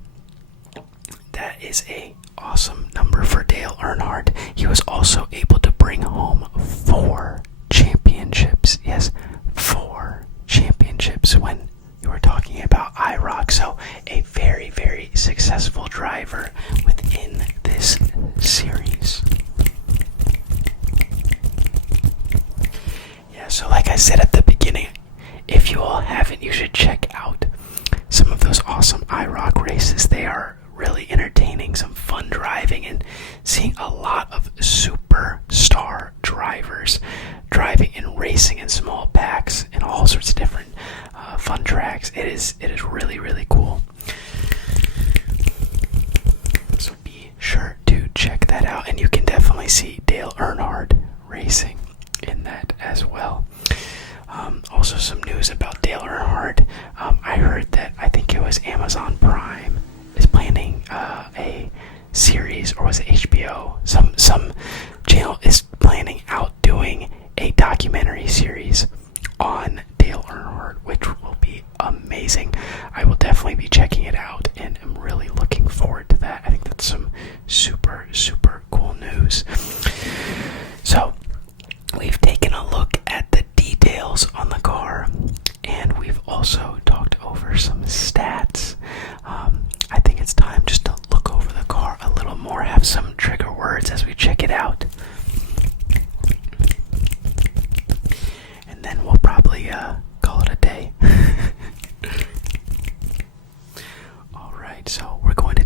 that is a awesome number for Dale Earnhardt. He was also able to bring home 4 championships. Yes, 4 championships when you were talking about IROC. So a very, very successful driver within this series. Yeah, so like I said at the beginning, if you all haven't, you should check out some of those awesome IROC races. They are really entertaining, some fun driving, and seeing a lot of superstar drivers driving and racing in small packs and all sorts of different fun tracks. It is really, really cool. So be sure to check that out, and you can definitely see Dale Earnhardt racing in that as well. Also, some news about Dale Earnhardt. I heard that, I think it was Amazon Prime is planning a series, or was it HBO? Some channel is planning out doing a documentary series on Dale Earnhardt, which will be amazing. I will definitely be checking it out, and I'm really looking forward to that. I think that's some super, super cool news. So, we've taken a look at the details on the car, and we've also talked over some stats. I think it's time just to look over the car a little more, have some trigger words as we check it out. And then we'll probably call it a day. Alright, so we're going to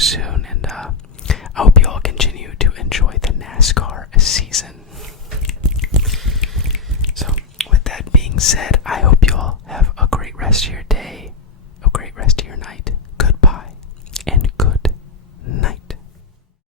soon, and I hope you all continue to enjoy the NASCAR season. So, with that being said, I hope you all have a great rest of your